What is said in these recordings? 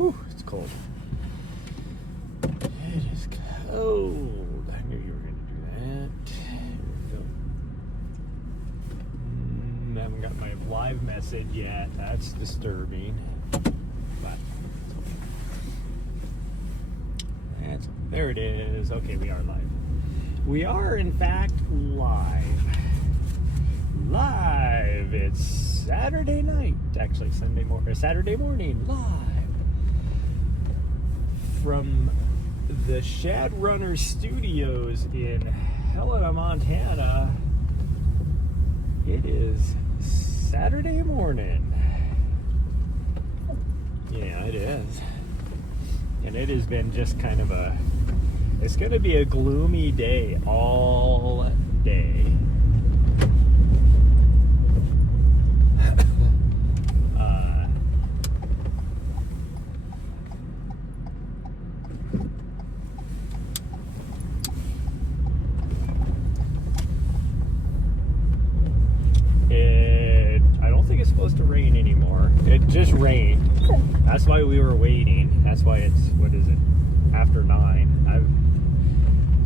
Whew, it's cold. It is cold. I knew you were going to do that. Here we go. I haven't got my live message yet. That's disturbing. But there it is. Okay, we are live. We are, in fact, live. It's Saturday night. Actually, Saturday morning. Live from the Shad Runner Studios in Helena, Montana. It is Saturday morning. Yeah, it is. And it has been just kind of it's going to be a gloomy day all day. I don't think it's supposed to rain anymore. It just rained. That's why we were waiting. That's why it's, what is it, after 9.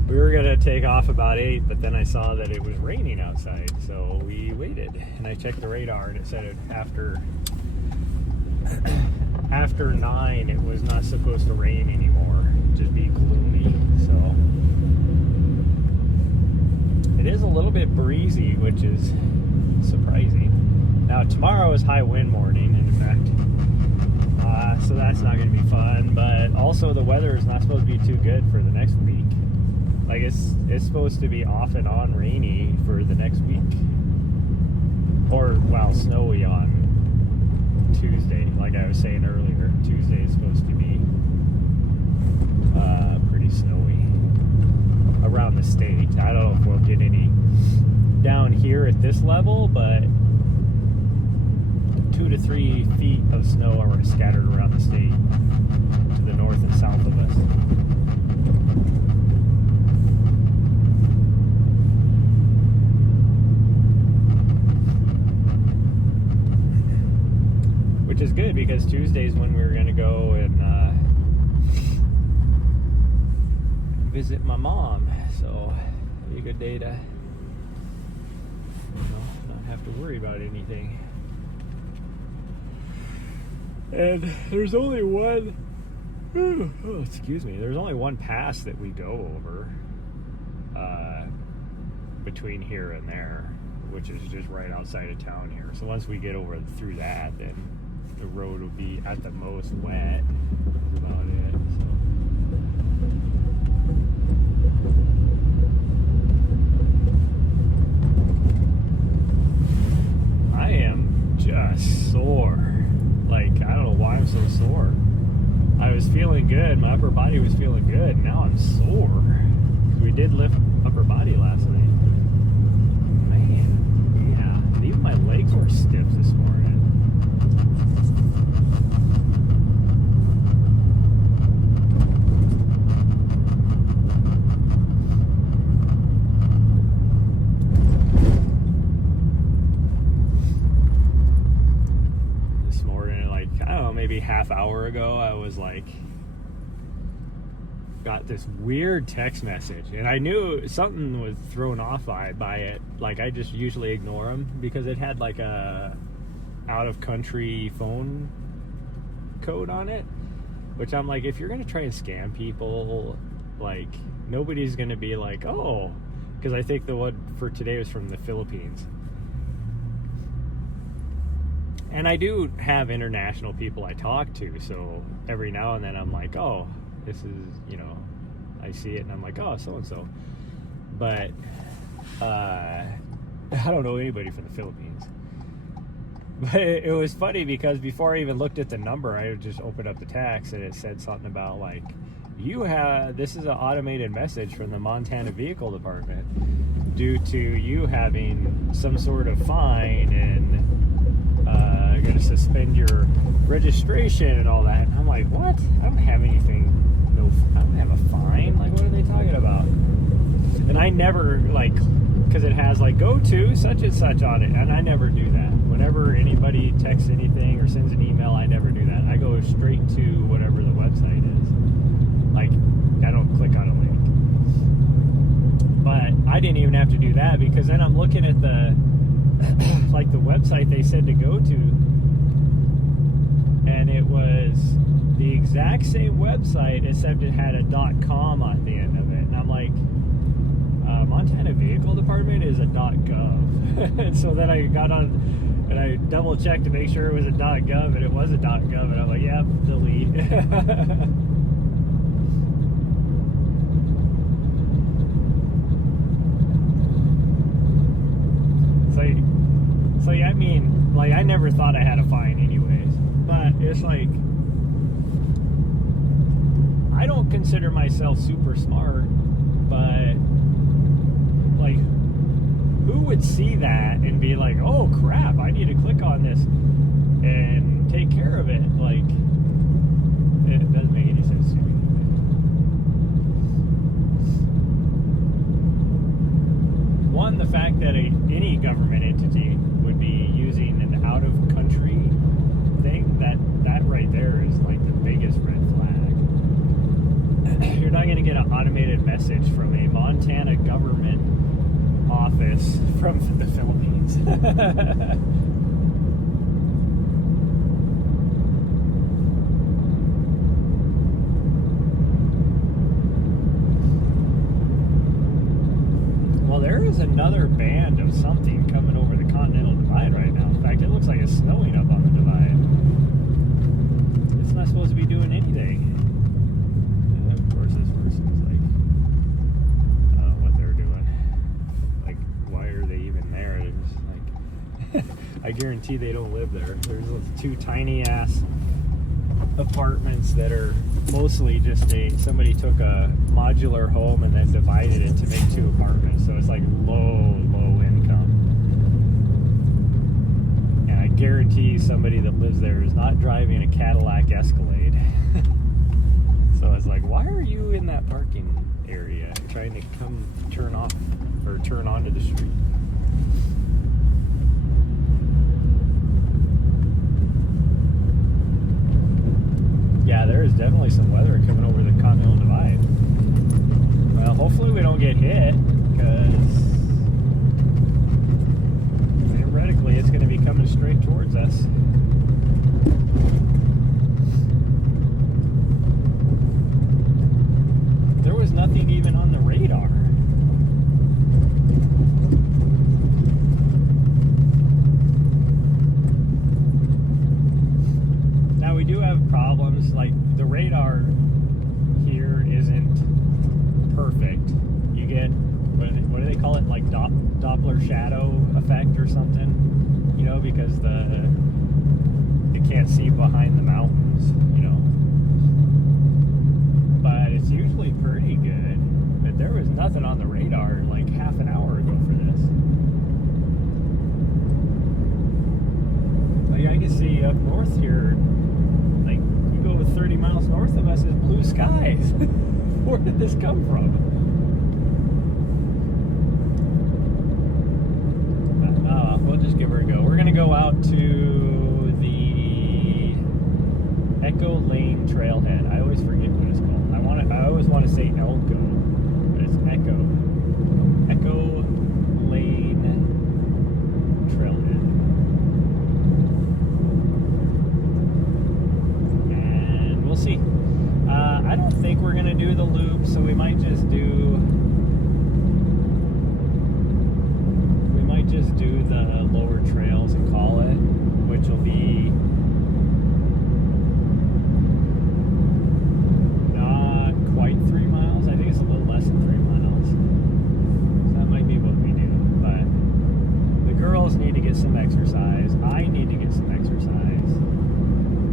We were going to take off about 8, but then I saw that it was raining outside, so we waited. And I checked the radar, and it said after 9, it was not supposed to rain anymore. Just be gloomy. So it is a little bit breezy, which is surprising. Now tomorrow is high wind morning, in fact, so that's not going to be fun. But also the weather is not supposed to be too good for the next week. Like it's supposed to be off and on rainy for the next week, or snowy on Tuesday. Like I was saying earlier, Tuesday is supposed to be pretty snowy around the state. I don't know if we'll get any down here at this level, but 2 to 3 feet of snow are scattered around the state to the north and south of us. Which is good, because Tuesday's when we were going to go and visit my mom, so it'll be a good day to not have to worry about anything. And there's only one, there's only one pass that we go over between here and there, which is just right outside of town here. So once we get over through that, then the road will be at the most wet. That's about it. So. I am just sore. Like, I don't know why I'm so sore. I was feeling good. My upper body was feeling good. Now I'm sore. We did lift upper body last night. Man, yeah. And even my legs were stiff this morning. Maybe half hour ago, I was like, got this weird text message, and I knew something was thrown off by it. Like, I just usually ignore them because it had like a out of country phone code on it, which I'm like, if you're gonna try and scam people, like, nobody's gonna be like, oh, because I think the one for today was from the Philippines. And I do have international people I talk to, so every now and then I'm like, oh, this is, I see it and I'm like, oh, so-and-so. But I don't know anybody from the Philippines. But it was funny because before I even looked at the number, I just opened up the text and it said something about like, this is an automated message from the Montana Vehicle Department due to you having some sort of fine and going to suspend your registration and all that. And I'm like, what? I don't have anything. I don't have a fine. Like, what are they talking about? And I never, like, because it has like go to such and such on it, and I never do that. Whenever anybody texts anything or sends an email, I never do that. I go straight to whatever the website is. Like, I don't click on a link. But I didn't even have to do that, because then I'm looking at the like the website they said to go to, and it was the exact same website except it had a .com on the end of it, and I'm like, Montana Vehicle Department is a .gov. And so then I got on and I double checked to make sure it was a .gov, and it was a .gov, and I'm like, yep, delete. So yeah, I mean, like, I never thought I had a fine anyways, but it's like, I don't consider myself super smart, but like, who would see that and be like, oh crap, I need to click on this and take care of it? Like, it doesn't make any sense to me. One, the fact that any government entity would be using an out-of-country thing, that right there is like the biggest red flag. You're not going to get an automated message from a Montana government office from the Philippines. Well, there is another band of something coming over the Continental Divide right now. In fact, it looks like it's snowing up on the divide. It's not supposed to be doing anything. And of course, this person's like, I don't know what they're doing. Like, why are they even there? They're just like, I guarantee they don't live there. There's those two tiny ass apartments that are mostly just somebody took a modular home and then divided it to make two apartments, so it's like low income. And I guarantee somebody that lives there is not driving a Cadillac Escalade. So it's like, why are you in that parking area trying to come turn off or turn onto the street? Yeah, there is definitely some weather coming over the Continental Divide. Well, hopefully we don't get hit, because theoretically it's going to be coming straight towards us. There was nothing even on the radar. Now, we do have problems, like the radar here isn't perfect. You get, what do they call it, like Doppler shadow effect or something, you know, because you can't see behind the mountains, you know. But it's usually pretty good. But there was nothing on the radar like half an hour ago for this. Like, I can see up north here, like, you go 30 miles north of us is blue skies. Where did this come from? We'll just give her a go. We're going to go out to the Echo Lane Trailhead. I always forget what it's called. I always want to say Elko, but it's Echo Lane Trailhead. And we'll see. I don't think we're going to do the loop, so we might just do the lower trails and call it, which will be not quite 3 miles. I think it's a little less than 3 miles. So that might be what we do. But the girls need to get some exercise. I need to get some exercise.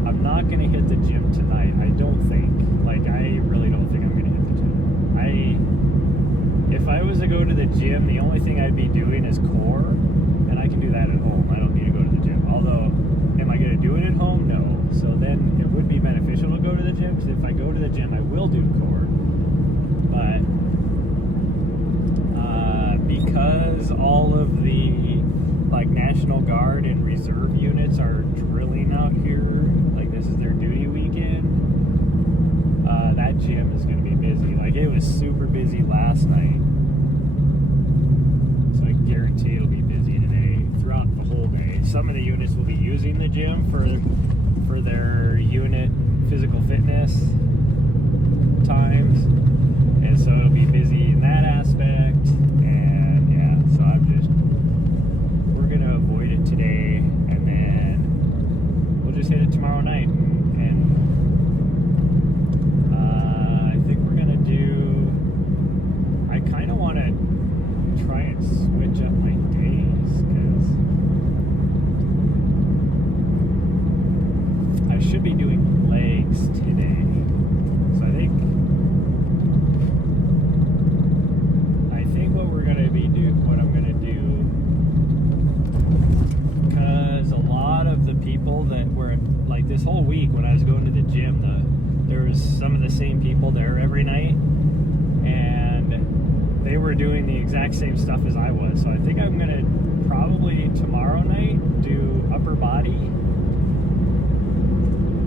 I'm not going to hit the gym tonight, I don't think. Like, I really don't think I'm going to hit the gym. If I was to go to the gym, the only thing I'd be doing is core, and I can do that at home. I don't need to go to the gym. Although, am I going to do it at home? No. So then it would be beneficial to go to the gym, because if I go to the gym, I will do core. But because all of the like National Guard and reserve units are drilling out here, like this is their duty week, that gym is going to be busy. Like, it was super busy last night. So I guarantee it'll be busy today throughout the whole day. Some of the units will be using the gym for their unit physical fitness times. And so it'll be busy in that aspect. And yeah, so we're going to avoid it today. And then we'll just hit it tomorrow night. And I think we're going to I kind of want to try and switch up my days, because I should be doing legs today. So I think what I'm gonna do, because a lot of the people that were, like, this whole week when I was going to the gym, there was some of the same people there every night, and they were doing the exact same stuff as I was. So I think I'm gonna probably tomorrow night do upper body,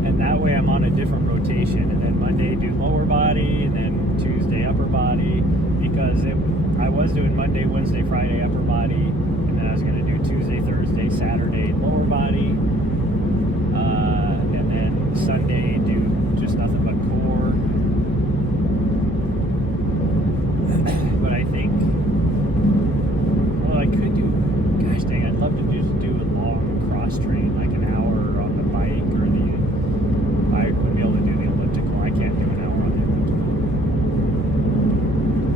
and that way I'm on a different rotation, and then Monday do lower body, and then Tuesday upper body, because I was doing Monday, Wednesday, Friday upper body, and then I was going to do Tuesday, Thursday, Saturday lower body, and then Sunday do just nothing but core. But I think, well, I could do, gosh dang, I'd love to just do a long cross train, like an hour on the bike, or I would be able to do the elliptical. I can't do an hour on the elliptical.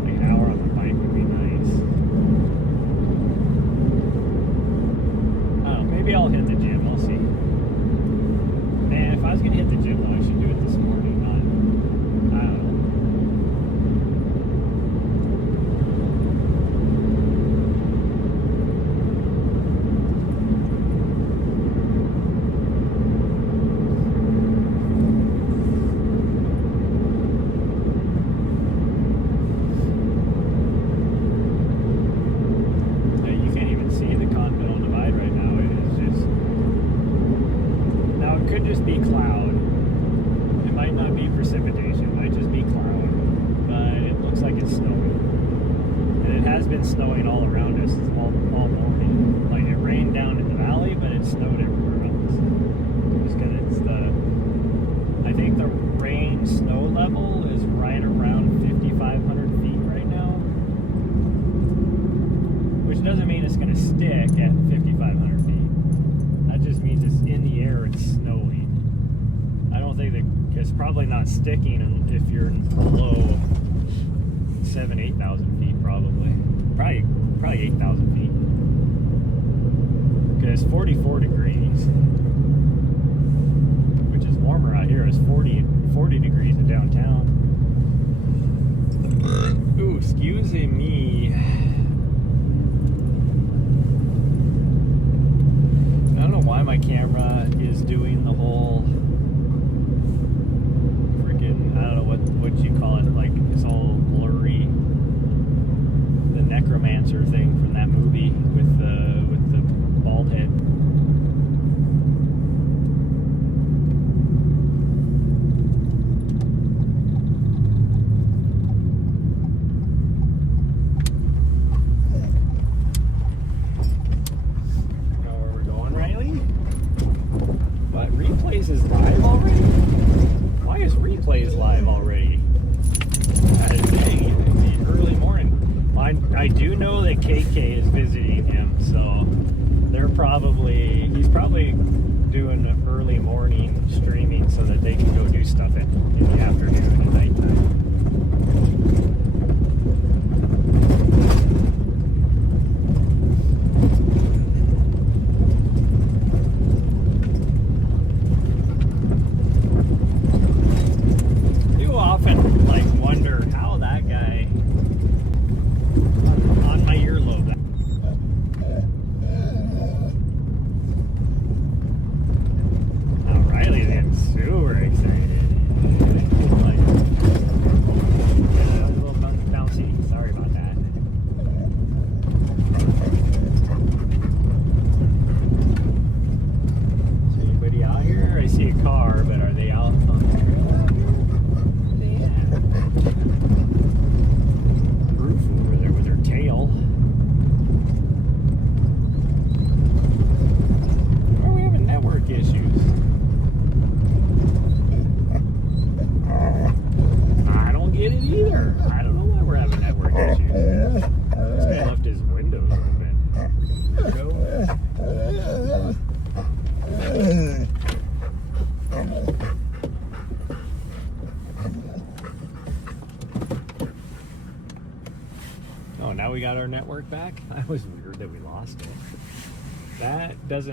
Like an hour on the bike would be nice. I don't know, maybe I'll hit the gym. I'll see. Man, if I was going to hit the gym, though, I should do it this morning, not, I don't know. Just be cloud. It might not be precipitation, it might just be cloud, but it looks like it's snowing, and it has been snowing all around us all morning. Like, it rained down in the valley, but it snowed everywhere else. I think the rain snow level is right around 5,500 feet right now, which doesn't mean it's going to stick at 5,500 feet. That just means it's in the air, it's snowing. I don't think that it's probably not sticking if you're below 8,000 feet, probably 8,000 feet, because it's 44 degrees, which is warmer out here. It's 40 degrees in downtown. Ooh, excuse me. I don't know why my camera is doing the whole freaking, I don't know what you call it, like, it's all blurry. The necromancer thing from that movie with the bald head. Replays is live already? Why is replays live already? Dang, it's the early morning. I do know that KK is visiting him, so he's probably doing an early morning streaming so that they can go do stuff in the afternoon and nighttime. see a car, but are they out on the trail out here? Yeah. our network back. That was weird that we lost it. That does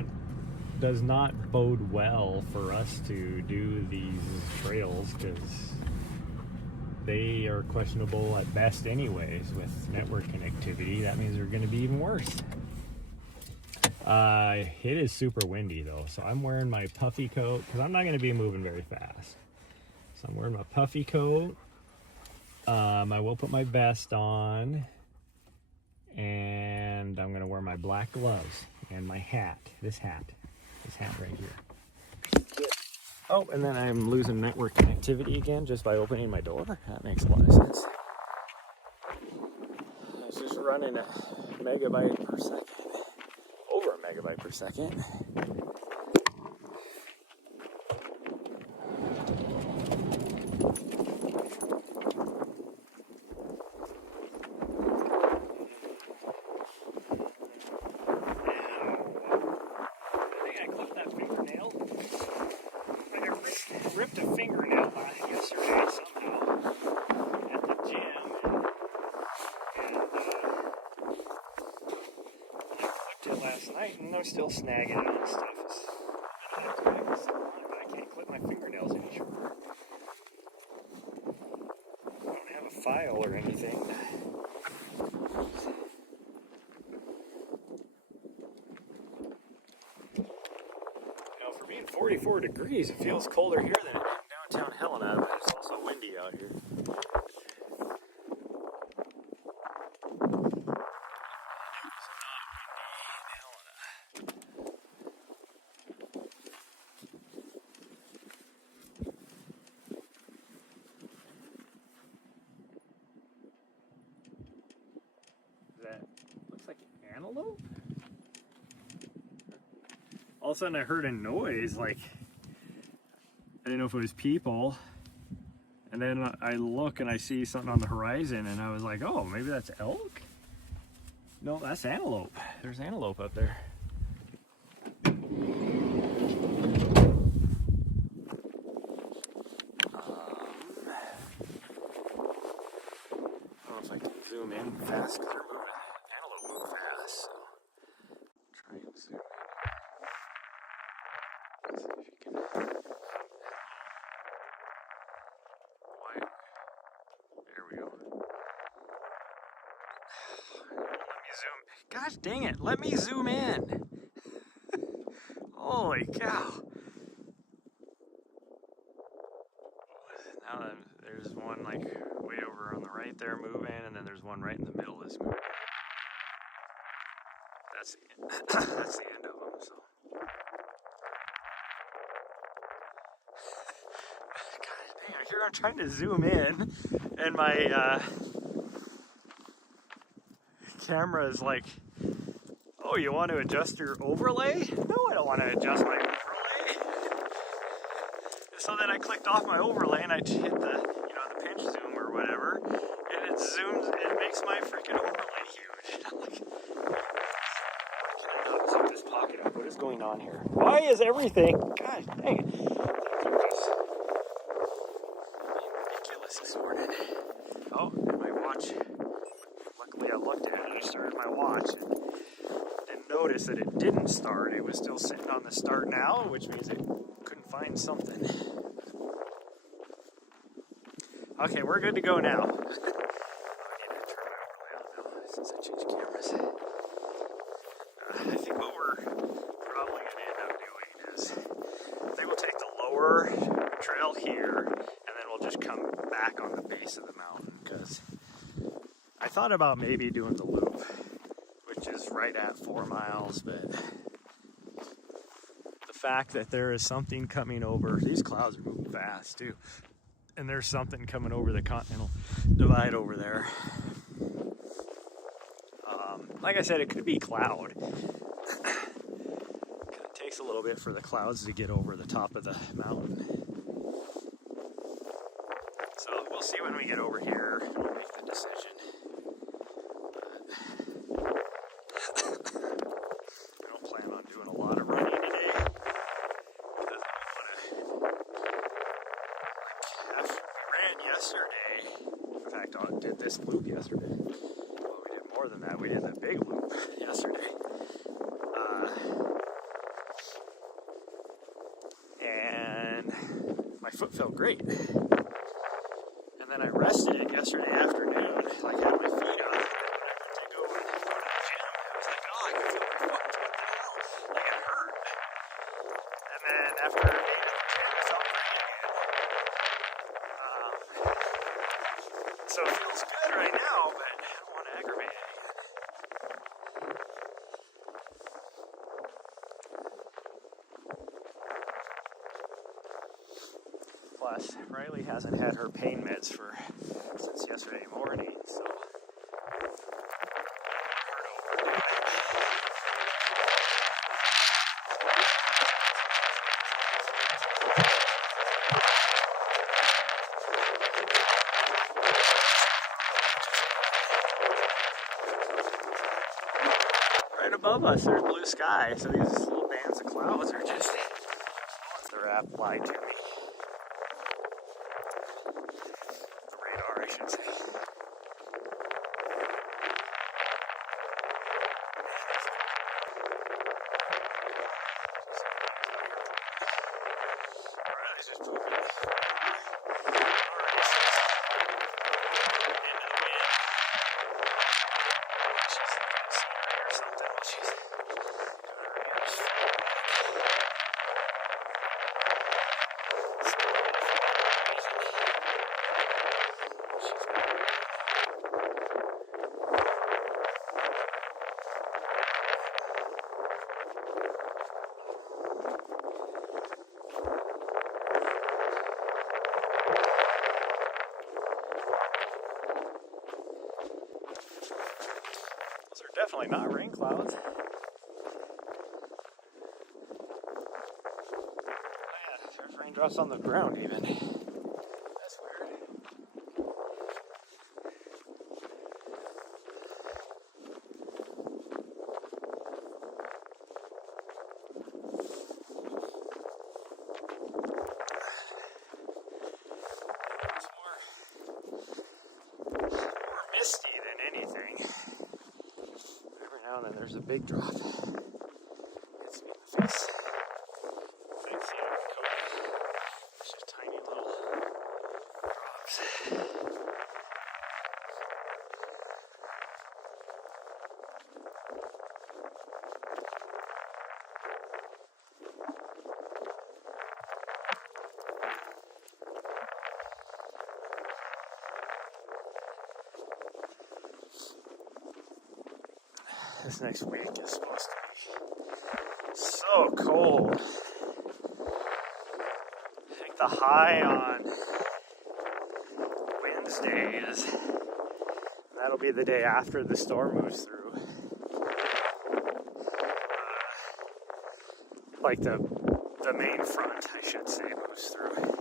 not bode well for us to do these trails, because they are questionable at best anyways with network connectivity. That means they're going to be even worse. It is super windy though, so I'm wearing my puffy coat because I'm not going to be moving very fast. So I'm wearing my puffy coat. I will put my vest on, and I'm going to wear my black gloves and my hat. This hat right here. Oh, and then I'm losing network connectivity again just by opening my door. That makes a lot of sense. It's just running a megabyte per second. Over a megabyte per second. Ripped a fingernail yesterday somehow at the gym, and I clipped it last night, and they're still snagging it and stuff. I can't clip my fingernails any shorter. I don't have a file or anything. For being 44 degrees, it feels colder here than in downtown Helena, but it's also windy out here. That looks like an antelope? All of a sudden I heard a noise, like, I didn't know if it was people, and then I look and I see something on the horizon, and I was like, oh, maybe that's elk? No, that's antelope. There's antelope up there. I don't know if I can zoom in fast because they're moving. Antelope move fast, so try and zoom in. Let's see if you can. There we go. Let me zoom. Gosh dang it! Let me zoom in. Holy cow! Now there's one like way over on the right there moving, and then there's one right in the middle that's moving. That's that's the end of them. So. Here I'm trying to zoom in, and my camera is like, oh, you want to adjust your overlay? No, I don't want to adjust my overlay. So then I clicked off my overlay and I hit the, the pinch zoom or whatever, and it zooms, it makes my freaking overlay huge. I'm like, I cannot zip this pocket up. What is going on here? Why is everything? God dang it. This morning. Oh, my watch. Luckily I looked at it and I started my watch and didn't notice that it didn't start. It was still sitting on the start now, which means it couldn't find something. Okay, we're good to go now. I need to turn my overlay on now since I changed cameras. I think what we're probably going to end up doing is I think we'll take the lower trail here, we'll just come back on the base of the mountain, because I thought about maybe doing the loop, which is right at 4 miles, but the fact that there is something coming over, these clouds are moving fast too, and there's something coming over the Continental Divide over there. Like I said, it could be cloud. It takes a little bit for the clouds to get over the top of the mountain. So we'll see when we get over here and we'll make the decision. I don't plan on doing a lot of running today, because I don't want to, after we ran yesterday, in fact I did this loop yesterday, well, we did more more than that. We did the big loop yesterday. And my foot felt great. And then I rested it yesterday afternoon, like had my feet up. To go to the gym, I was like, oh, I can feel my foot. What the hell? Like it hurt. And then after being at the gym, it felt great again. So it feels good right now, but I don't want to aggravate it again. Plus, Riley hasn't had her pain meds since yesterday morning, so right above us, there's blue sky, so these little bands of clouds are just the wrap light to me. The radar, I should say. Riley's just pooping. Those are definitely not rain clouds. Oh yeah, there's raindrops on the ground even. That's weird. It's more misty than anything. Every now and then there's a big drop. Hits me in the face. Thanks, yeah, it's just tiny little drops. This next week is supposed to be so cold. I think the high on Wednesday that'll be the day after the storm moves through. Like the main front, I should say, moves through.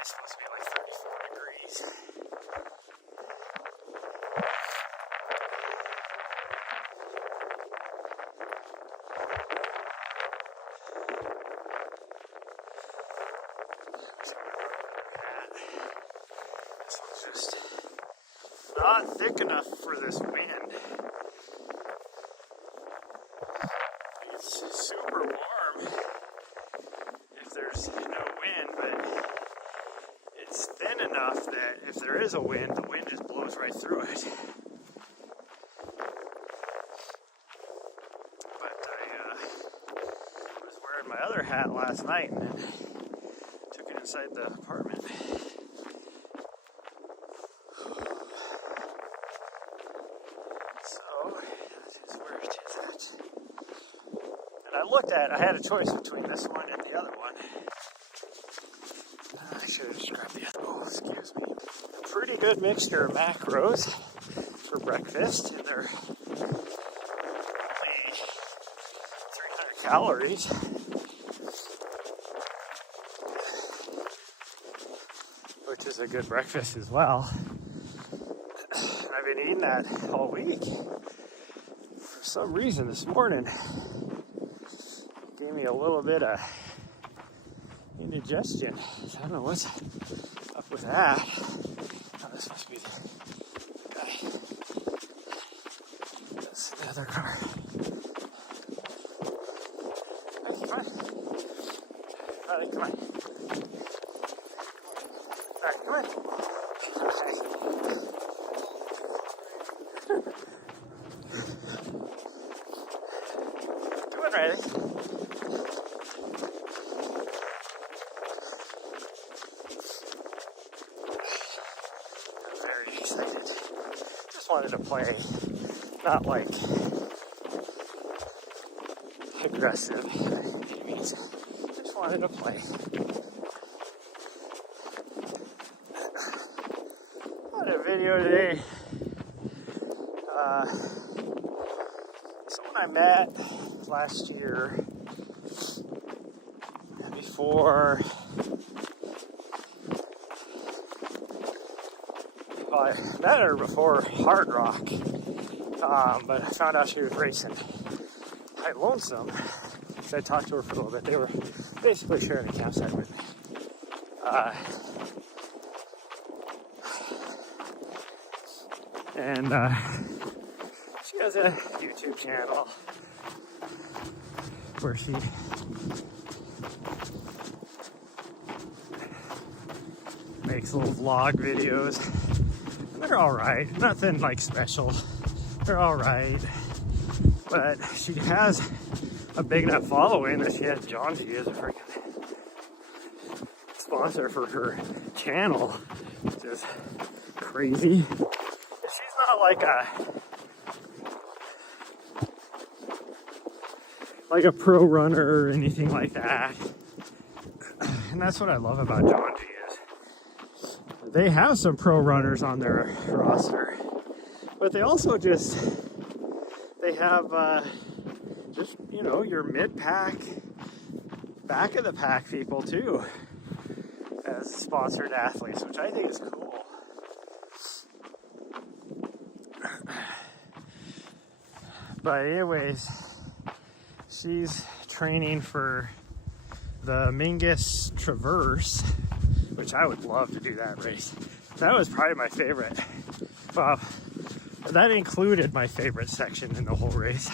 It's supposed to be like 34 degrees. This one's just not thick enough for this wind. It's super warm if there's no wind, but it's thin enough that if there is a wind, the wind just blows right through it. But I was wearing my other hat last night and then took it inside the apartment. So, that is where it is at. And I had a choice between this one and the other one. I should have just grabbed the other. Oh, excuse me. A pretty good mixture of macros for breakfast, and they're only 300 calories. Which is a good breakfast as well. And I've been eating that all week. For some reason this morning, it gave me a little bit of indigestion. I don't know what's up with that. Oh, this must be the guy. That's the other car. Hey, come on. Alright, come on. Alright, come on. Come on, Riley. Very excited. Just wanted to play, not like aggressive by any means. Just wanted to play. On a video today, someone I met last year before. Well, I met her before Hard Rock, but I found out she was racing High Lonesome. So I talked to her for a little bit. They were basically sharing a campsite with me. And she has a YouTube channel where she makes little vlog videos. And they're alright. Nothing like special. They're alright. But she has a big enough following that she has John G as a freaking sponsor for her channel, which is crazy. She's not like a pro runner or anything like that. And that's what I love about John G is they have some pro runners on their roster, but they also they have just, you know, your mid-pack, back of the pack people too as sponsored athletes, which I think is cool. But anyways, she's training for the Mingus Traverse, which I would love to do that race. That was probably my favorite. Well, that included my favorite section in the whole race.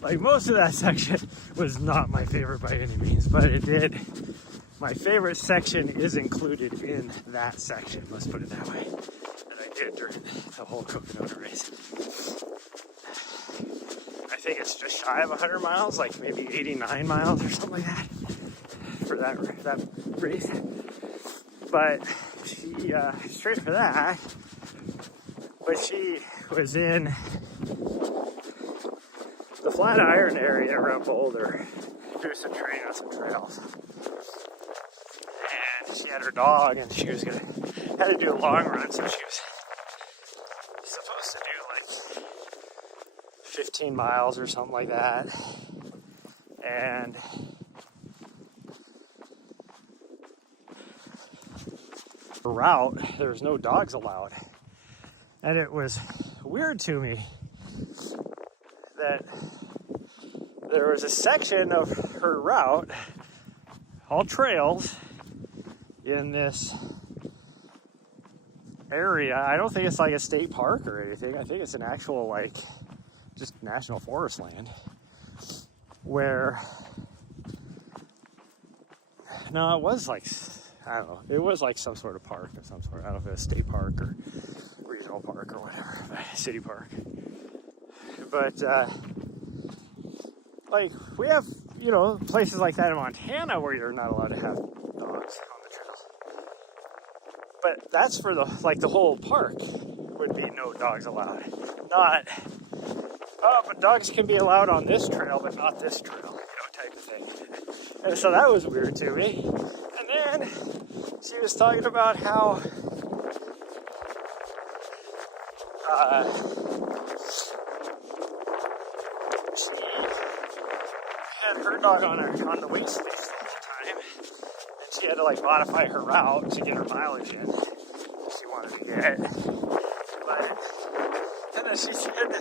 Like, most of that section was not my favorite by any means, but it did. My favorite section is included in that section, let's put it that way, that I did during the whole Coconut race. I think it's just shy of 100 miles, like maybe 89 miles or something like that for that race. But she straight for that. But she was in the Flatiron area around Boulder, doing some training on some trails. And she had her dog, and she was had to do a long run, so she was supposed to do like 15 miles or something like that. And the route, there's no dogs allowed. And it was weird to me that there was a section of her route, all trails, in this area. I don't think it's like a state park or anything. I think it's an actual, like, just national forest land. Where, no, it was like, I don't know, it was like some sort of park of some sort. I don't know if it was a state park or regional park or whatever, city park. But, like, we have, you know, places like that in Montana where you're not allowed to have dogs on the trails. But that's for the whole park would be no dogs allowed. Not, oh, but dogs can be allowed on this trail, but not this trail, you know, type of thing. And so that was weird to me. And then she was talking about how she had her dog on the wait space all the time, and she had to like modify her route to get her mileage in that she wanted to get. But and then she said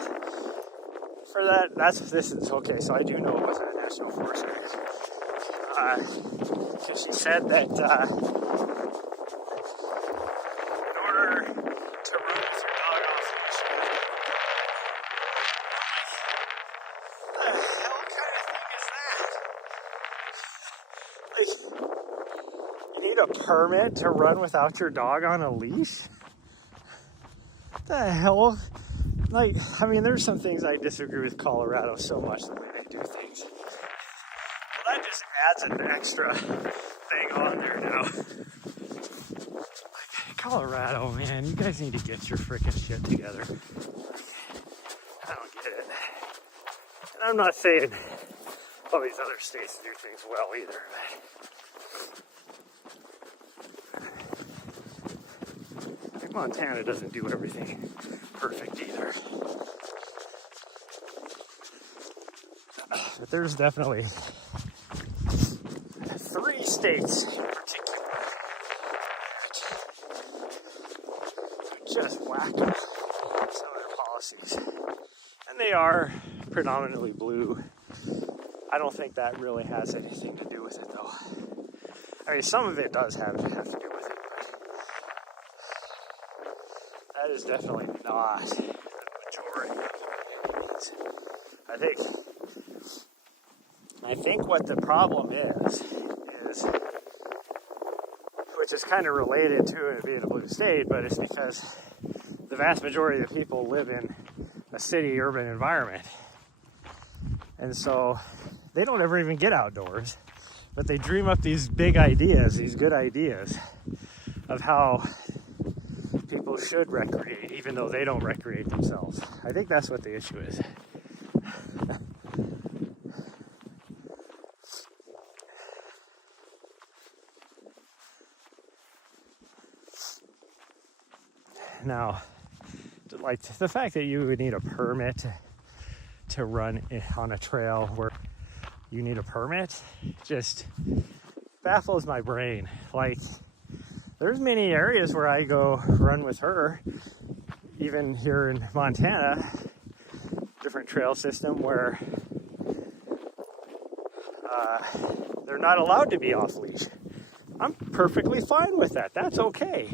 for that, this is okay. So I do know it wasn't a national forest area. Because she said that the hell kind of thing is that? Like, you need a permit to run without your dog on a leash? What the hell? Like, I mean, there's some things I disagree with Colorado so much the way they do things. Well, that just adds an extra thing on there now. Like, Colorado, man, you guys need to get your freaking shit together. I don't get it. And I'm not saying all these other states do things well either, but I think Montana doesn't do everything perfect either. But there's definitely 3 states in particular that just wacko some of their policies. And they are predominantly blue. I don't think that really has anything to do with it, though. I mean, some of it does have to do with it, but that is definitely not the majority of communities. I think what the problem is, which is kind of related to it being a blue state, but it's because the vast majority of the people live in a city urban environment. And so they don't ever even get outdoors, but they dream up these big ideas, these good ideas of how people should recreate, even though they don't recreate themselves. I think that's what the issue is. Now, like the fact that you would need a permit to run on a trail where you need a permit just baffles my brain. Like, there's many areas where I go run with her, even here in Montana, different trail system where they're not allowed to be off leash. I'm perfectly fine with that. That's okay.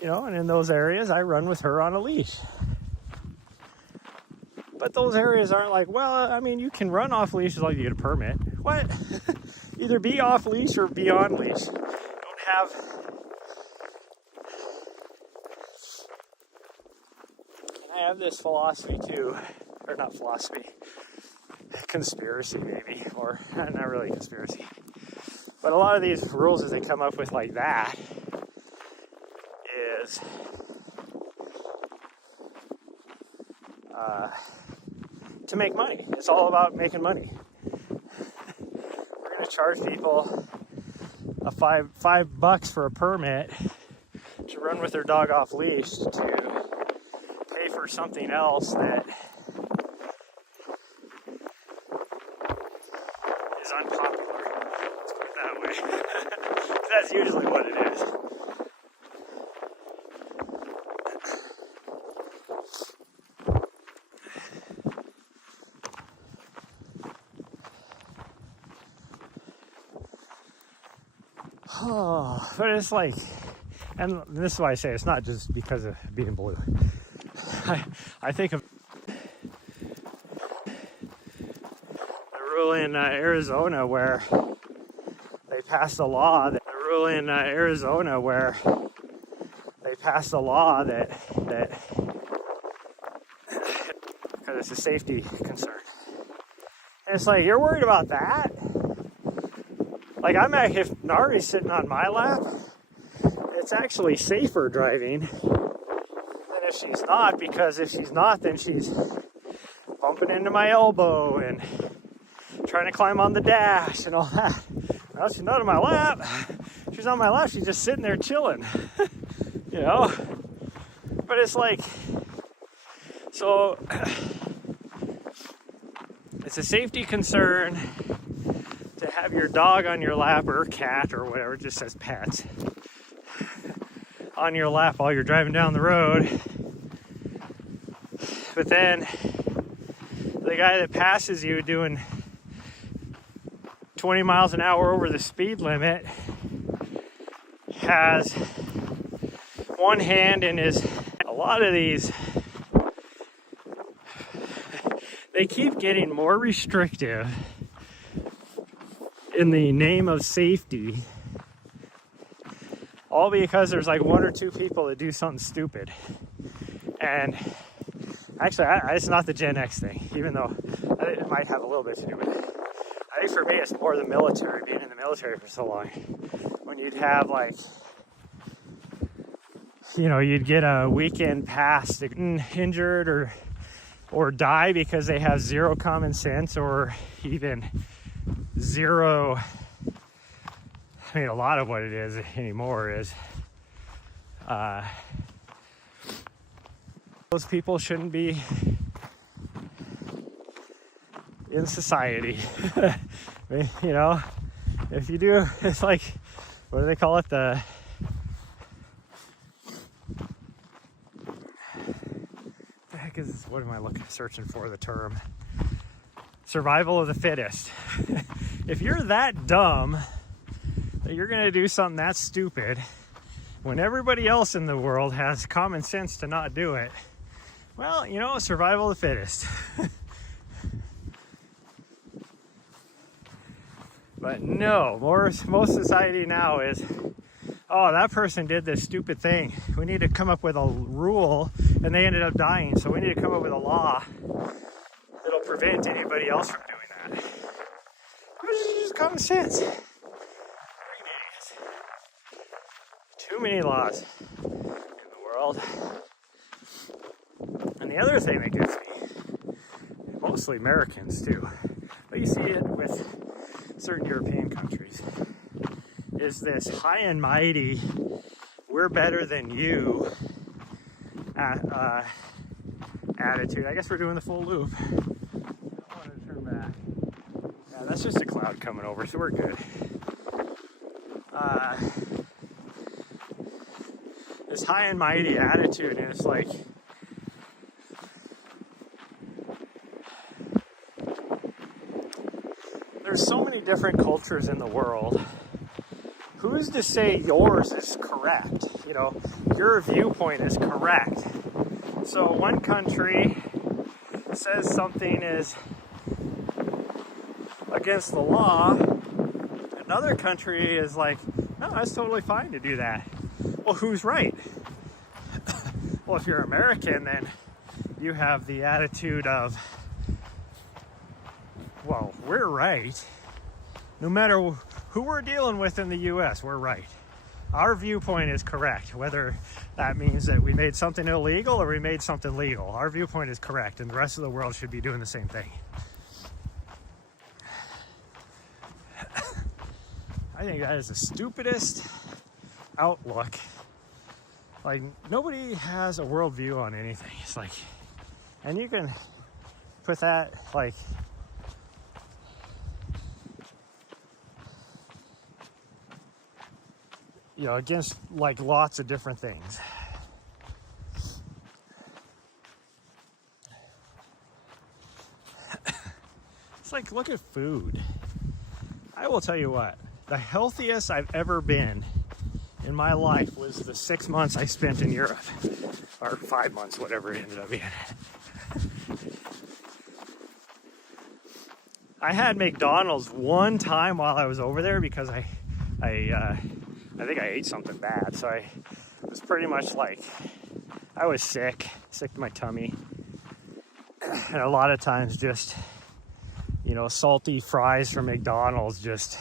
You know, and in those areas, I run with her on a leash. But those areas aren't like, well, I mean, you can run off leash as long as you get a permit. What? Either be off leash or be on leash. You don't have... And I have this philosophy too, or not philosophy, conspiracy maybe, or not really conspiracy. But a lot of these rules as they come up with like that is to make money. It's all about making money. We're going to charge people $5 for a permit to run with their dog off leash to pay for something else that is unpopular. Let's put it that way. That's usually what it is. Oh, but it's like, and this is why I say it's not just because of being blue. I think of the rule in Arizona where they passed a law that because it's a safety concern. And it's like, you're worried about that? Like, if Nahri's sitting on my lap, it's actually safer driving than if she's not, because if she's not, then she's bumping into my elbow and trying to climb on the dash and all that. Well, she's not on my lap. She's on my lap. She's just sitting there chilling, you know? But it's like, so it's a safety concern to have your dog on your lap, or cat, or whatever, it just says pets, on your lap while you're driving down the road. But then the guy that passes you doing 20 miles an hour over the speed limit has one hand in his... A lot of these they keep getting more restrictive in the name of safety, all because there's like one or two people that do something stupid. And actually, it's not the Gen X thing, even though it might have a little bit to do with it. I think for me, it's more the military, being in the military for so long. When you'd have like, you know, you'd get a weekend pass to get injured or die because they have zero common sense, or even zero. I mean, a lot of what it is anymore is those people shouldn't be in society. You know, if you do, it's like, what do they call it? The heck is, what am I searching for the term? Survival of the fittest. If you're that dumb that you're gonna do something that stupid when everybody else in the world has common sense to not do it, well, you know, survival of the fittest. But no, most society now is, oh, that person did this stupid thing. We need to come up with a rule, and they ended up dying, so we need to come up with a law that'll prevent anybody else from doing that. Which is just common sense. Too many laws in the world. And the other thing that gets me, mostly Americans too, but you see it with certain European countries, is this high and mighty, we're better than you attitude. I guess we're doing the full loop. I want to turn back. Yeah, that's just a cloud coming over, so we're good. This high and mighty attitude, and it's like, there's so many different cultures in the world. Who's to say yours is correct? You know, your viewpoint is correct. So one country says something is against the law. Another country is like, no, that's totally fine to do that. Well, who's right? Well, if you're American, then you have the attitude of, well, we're right. No matter who we're dealing with in the US, we're right. Our viewpoint is correct, whether that means that we made something illegal or we made something legal. Our viewpoint is correct, and the rest of the world should be doing the same thing. I think that is the stupidest outlook. Like, nobody has a worldview on anything. It's like, and you can put that, like, you know, against like lots of different things. It's like, look at food. I will tell you what, the healthiest I've ever been in my life was the 6 months I spent in Europe, or 5 months, whatever it ended up being. I had McDonald's one time while I was over there because I think I ate something bad, so I was pretty much like, I was sick to my tummy, and a lot of times just, you know, salty fries from McDonald's just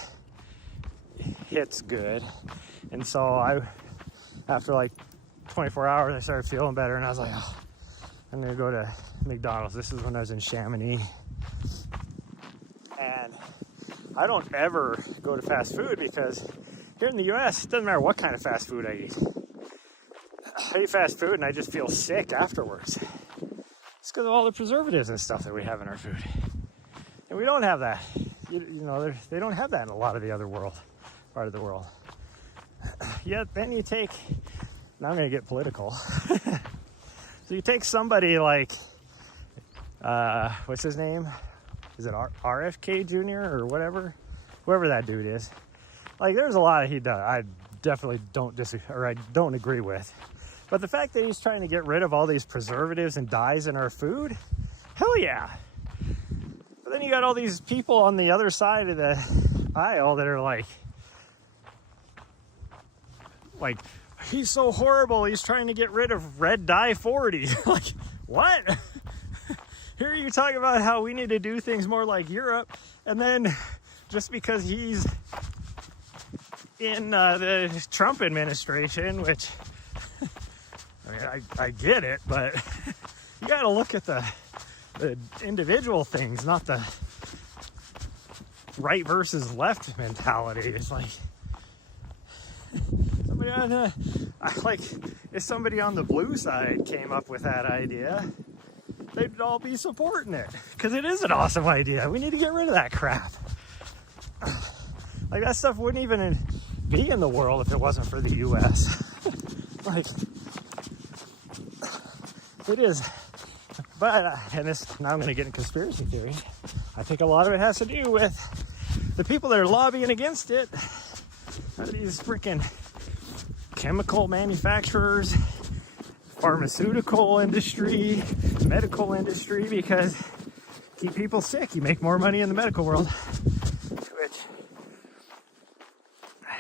hits good. And so after like 24 hours, I started feeling better, and I was like, oh, I'm gonna go to McDonald's. This is when I was in Chamonix. And I don't ever go to fast food because here in the US, it doesn't matter what kind of fast food I eat. I eat fast food and I just feel sick afterwards. It's because of all the preservatives and stuff that we have in our food. And we don't have that. You know, they don't have that in a lot of the other part of the world. Yet then you take, now I'm going to get political. So you take somebody like, what's his name? Is it RFK Jr. or whatever? Whoever that dude is. Like, there's a lot he does I definitely don't disagree, or I don't agree with. But the fact that he's trying to get rid of all these preservatives and dyes in our food, hell yeah. But then you got all these people on the other side of the aisle that are like, he's so horrible, he's trying to get rid of red dye 40. Like, what? Here you talk about how we need to do things more like Europe, and then just because he's in the Trump administration, which, I mean, I get it, but you got to look at the individual things, not the right versus left mentality. It's like, somebody on if somebody on the blue side came up with that idea, they'd all be supporting it, because it is an awesome idea. We need to get rid of that crap. Like, that stuff wouldn't even be in the world if it wasn't for the US. Like, it is. But, and this, now I'm going to get into conspiracy theory. I think a lot of it has to do with the people that are lobbying against it are these freaking chemical manufacturers, pharmaceutical industry, medical industry, because keep people sick. You make more money in the medical world, which,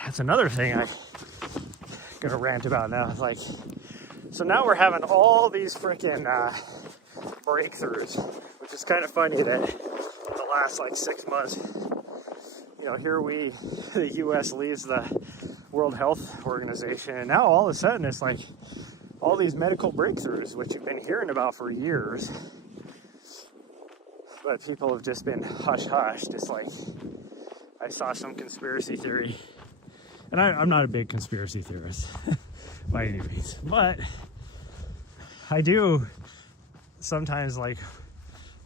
that's another thing I'm gonna rant about now. It's like, so now we're having all these freaking breakthroughs, which is kind of funny that in the last like 6 months, you know, here the US leaves the World Health Organization, and now all of a sudden it's like all these medical breakthroughs, which you've been hearing about for years, but people have just been hush-hushed. It's like, I saw some conspiracy theory, and I'm not a big conspiracy theorist by any means, but I do sometimes like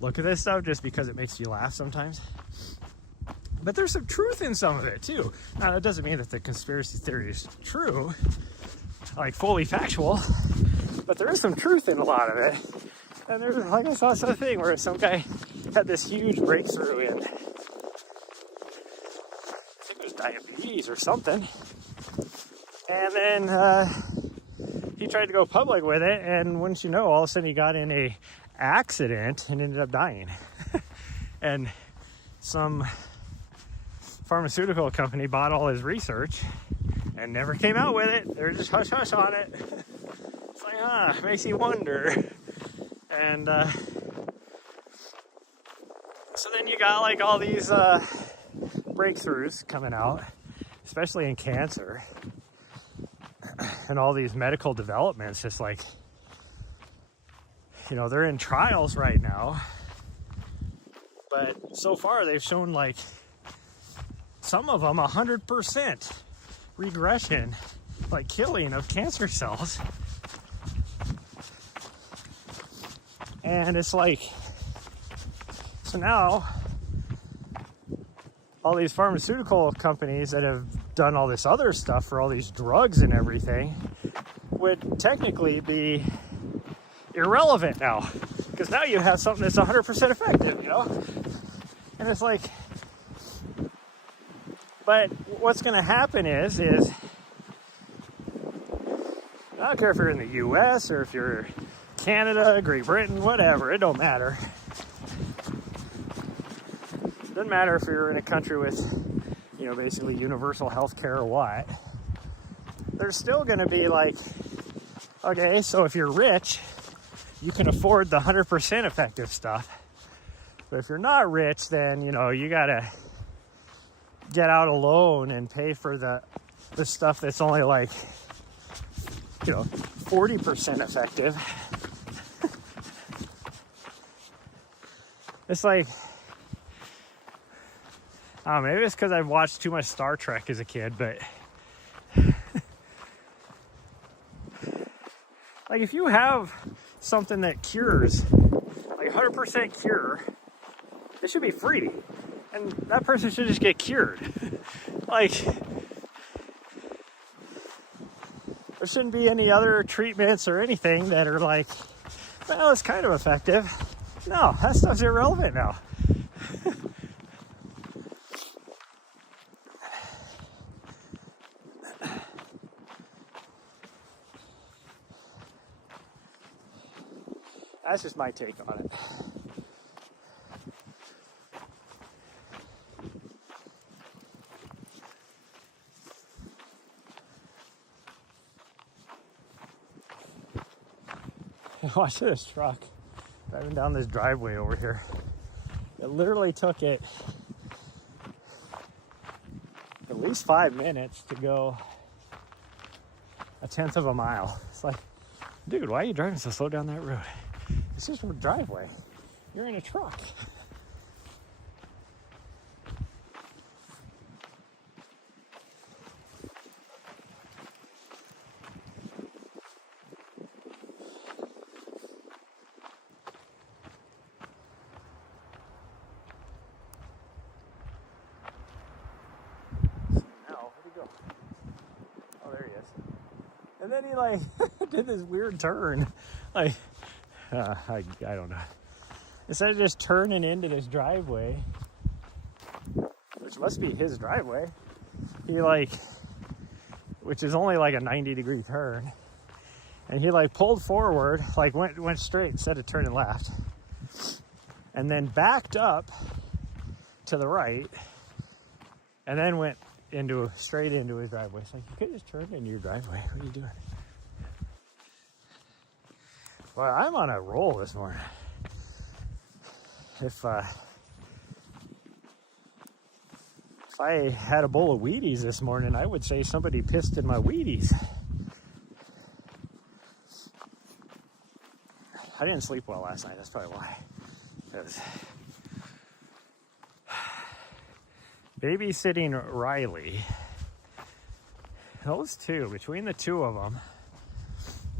look at this stuff just because it makes you laugh sometimes. But there's some truth in some of it too. Now, that doesn't mean that the conspiracy theory is true, like fully factual, but there is some truth in a lot of it. And there's, like, I saw some thing where some guy had this huge breakthrough in, I think it was diabetes or something. And then he tried to go public with it, and wouldn't you know, all of a sudden he got in a accident and ended up dying. And some pharmaceutical company bought all his research and never came out with it. They were just hush hush on it. It's like, makes you wonder. And so then you got like all these breakthroughs coming out, especially in cancer, and all these medical developments. Just like, you know, they're in trials right now, but so far they've shown, like, some of them 100% regression, like killing of cancer cells. And it's like, so now all these pharmaceutical companies that have done all this other stuff for all these drugs and everything would technically be irrelevant now, because now you have something that's 100% effective, you know? And it's like, but what's going to happen is I don't care if you're in the US or if you're Canada, Great Britain, whatever, it don't matter. It doesn't matter if you're in a country with, you know, basically universal health care or what. There's still going to be like, okay, so if you're rich, you can afford the 100% effective stuff. But if you're not rich, then, you know, you got to get out a loan and pay for the stuff that's only like, you know, 40% effective. It's like, I don't know, maybe it's because I've watched too much Star Trek as a kid, but like, if you have something that cures, like 100% cure, it should be free. And that person should just get cured. Like, there shouldn't be any other treatments or anything that are like, well, it's kind of effective. No, that stuff's irrelevant now. That's just my take on it. Watch this truck driving down this driveway over here. It literally took it at least 5 minutes to go a tenth of a mile. It's like, dude, why are you driving so slow down that road? It's just a driveway. You're in a truck. And then he like did this weird turn, like I don't know. Instead of just turning into this driveway, which must be his driveway, he like, which is only like a 90-degree turn, and he like pulled forward, like went straight instead of turning left, and then backed up to the right, and then went straight into his driveway. It's like, you could just turn into your driveway. What are you doing? Well, I'm on a roll this morning. If I had a bowl of Wheaties this morning, I would say somebody pissed in my Wheaties. I didn't sleep well last night. That's probably why. Babysitting Riley, those two, between the two of them,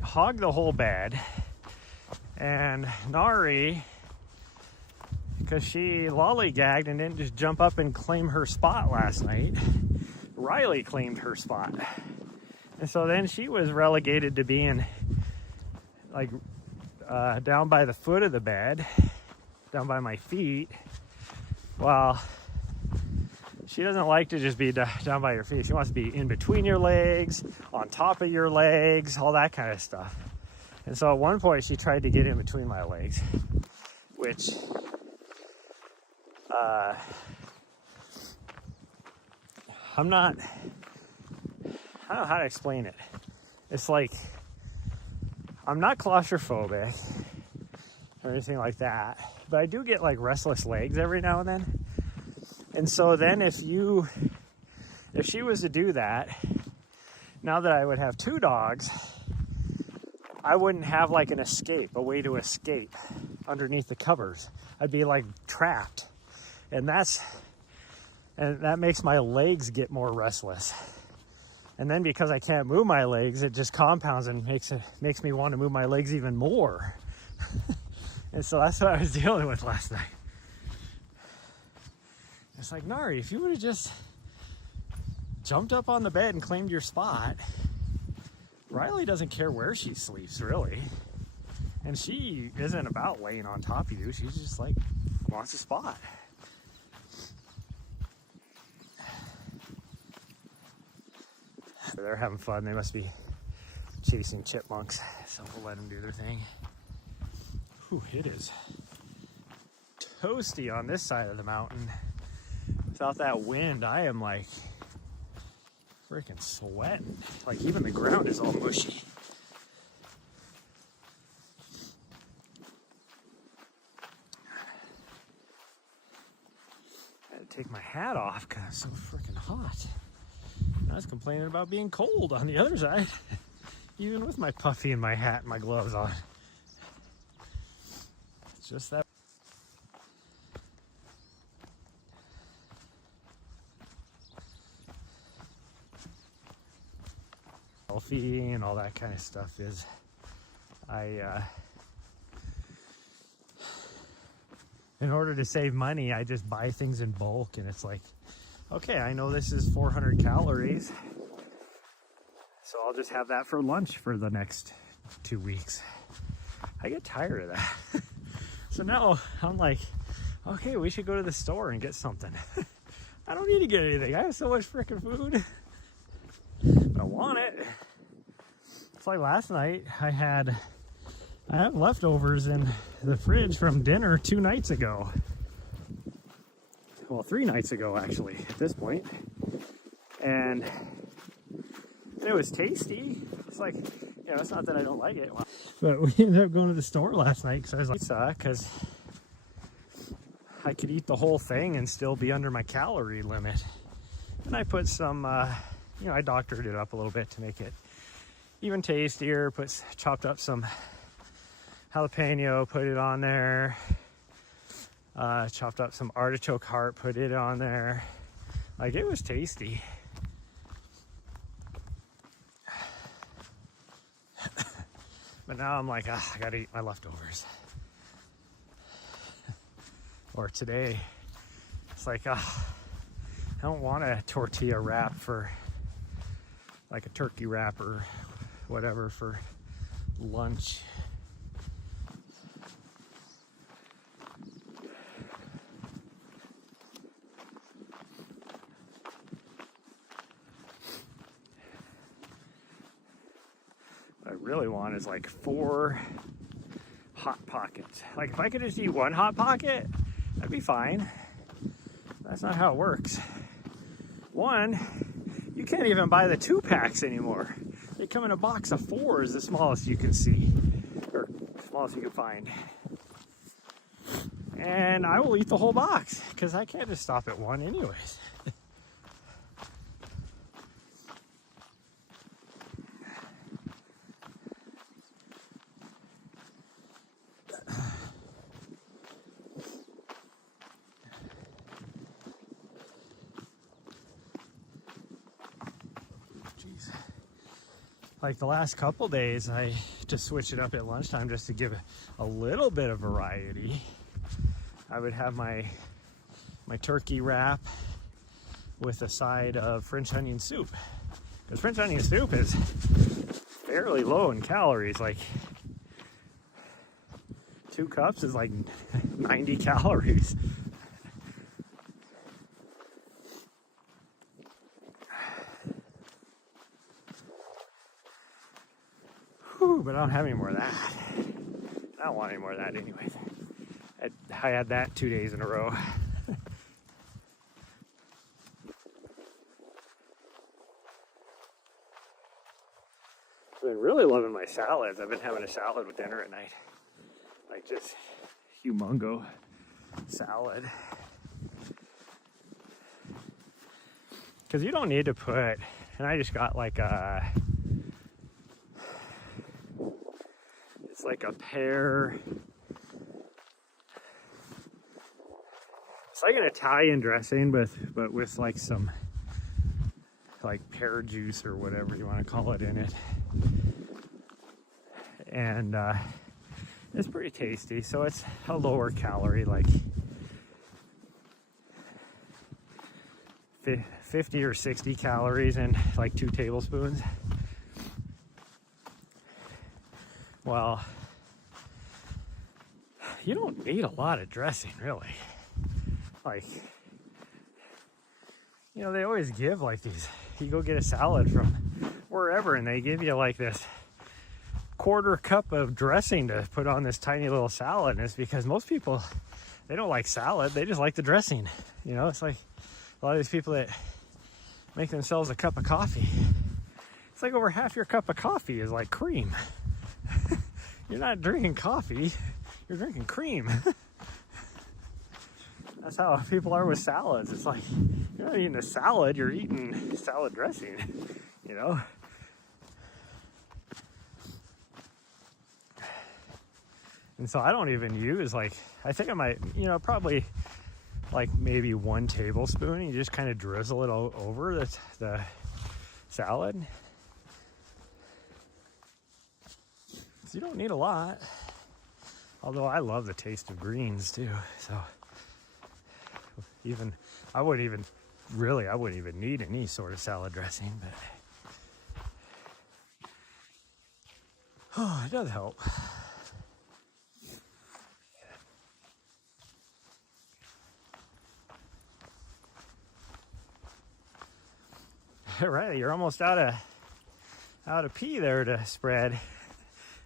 hogged the whole bed. And Nahri, because she lollygagged and didn't just jump up and claim her spot last night, Riley claimed her spot. And so then she was relegated to being like down by the foot of the bed, down by my feet, while she doesn't like to just be down by your feet. She wants to be in between your legs, on top of your legs, all that kind of stuff. And so at one point she tried to get in between my legs, which I don't know how to explain it. It's like, I'm not claustrophobic or anything like that, but I do get like restless legs every now and then. And so then if she was to do that, now that I would have two dogs, I wouldn't have like an escape, a way to escape underneath the covers. I'd be like trapped. And that makes my legs get more restless. And then because I can't move my legs, it just compounds and makes me want to move my legs even more. And so that's what I was dealing with last night. It's like, Nahri, if you would have just jumped up on the bed and claimed your spot, Riley doesn't care where she sleeps, really. And she isn't about laying on top of you. She's just like, wants a spot. They're having fun. They must be chasing chipmunks. So we'll let them do their thing. Whew, it is toasty on this side of the mountain. Without that wind, I am like freaking sweating. Like even the ground is all mushy. I had to take my hat off because it's so freaking hot. I was complaining about being cold on the other side, even with my puffy and my hat and my gloves on. It's just that. Feeding and all that kind of stuff is, in order to save money, I just buy things in bulk, and it's like, okay, I know this is 400 calories, so I'll just have that for lunch for the next 2 weeks. I get tired of that. So now I'm like, okay, we should go to the store and get something. I don't need to get anything. I have so much freaking food, but I want it. It's like last night I had leftovers in the fridge from dinner 2 nights ago. Well, 3 nights ago actually at this point. And it was tasty. It's like, it's not that I don't like it. But we ended up going to the store last night because I was like, because I could eat the whole thing and still be under my calorie limit. And I put some, you know, I doctored it up a little bit to make it even tastier. Chopped up some jalapeno, put it on there. Chopped up some artichoke heart, put it on there. Like, it was tasty. But now I'm like, I gotta eat my leftovers. Or today, it's like, I don't want a tortilla wrap for, like a turkey wrap or whatever for lunch. What I really want is like 4 Hot Pockets. Like, if I could just eat 1 Hot Pocket, that'd be fine. That's not how it works. 1, you can't even buy the 2-packs anymore. They come in a box of 4 is the smallest you can see, or smallest you can find. And I will eat the whole box because I can't just stop at 1 anyways. Like the last couple days, I just switched it up at lunchtime just to give a little bit of variety. I would have my turkey wrap with a side of French onion soup. Because French onion soup is fairly low in calories. Like 2 cups is like 90 calories. But I don't have any more of that. I don't want any more of that anyways. I had that 2 days in a row. I've been really loving my salads. I've been having a salad with dinner at night. Like just humongo salad. Because you don't need to put, and I just got like a, like a pear, it's like an Italian dressing but with like some like pear juice or whatever you want to call it in it, and it's pretty tasty. So it's a lower calorie, like 50 or 60 calories and like 2 tablespoons. Well, you don't need a lot of dressing, really. Like, you know, they always give like these, you go get a salad from wherever and they give you like this 1/4 cup of dressing to put on this tiny little salad. And it's because most people, they don't like salad, they just like the dressing. You know, it's like a lot of these people that make themselves a cup of coffee. It's like over half your cup of coffee is like cream. You're not drinking coffee, you're drinking cream. That's how people are with salads. It's like, you're not eating a salad, you're eating salad dressing, you know? And so I don't even use, like, I think I might, you know, probably like maybe 1 tablespoon. You just kind of drizzle it over the salad. You don't need a lot, although I love the taste of greens too. So I wouldn't even need any sort of salad dressing, but oh, it does help. Right, you're almost out of pee there to spread.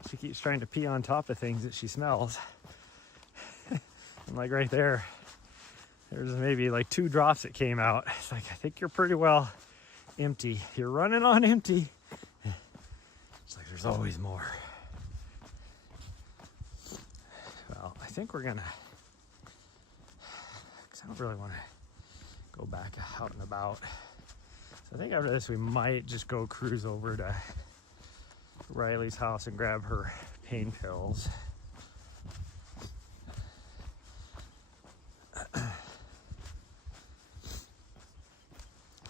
She keeps trying to pee on top of things that she smells. And like right there, there's maybe like 2 drops that came out. It's like, I think you're pretty well empty. You're running on empty. It's like, there's always more. think we're gonna, because I don't really want to go back out and about. So I think after this we might just go cruise over to Riley's house and grab her pain pills.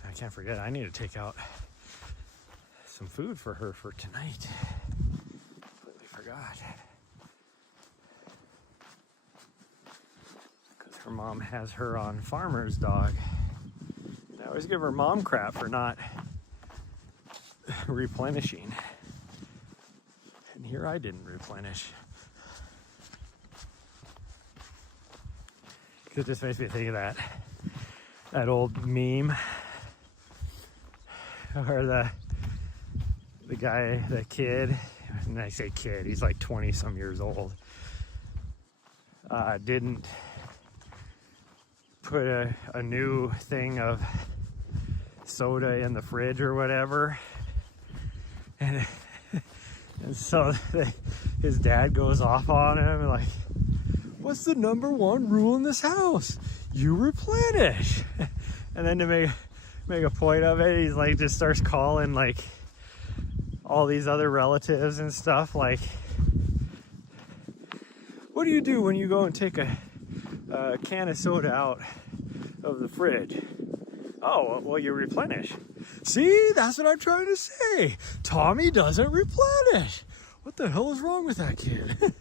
I can't forget, I need to take out some food for her for tonight. Completely forgot. Because her mom has her on Farmer's Dog. I always give her mom crap for not replenishing. And here I didn't replenish. It just makes me think of that old meme where the guy, the kid, and I say kid, he's like 20 some years old, didn't put a new thing of soda in the fridge or whatever, and so his dad goes off on him like, what's the #1 rule in this house? You replenish. And then to make a point of it, he's like, just starts calling like all these other relatives and stuff, like, what do you do when you go and take a can of soda out of the fridge? Oh, well, you replenish. See, that's what I'm trying to say. Tommy doesn't replenish. What the hell is wrong with that kid?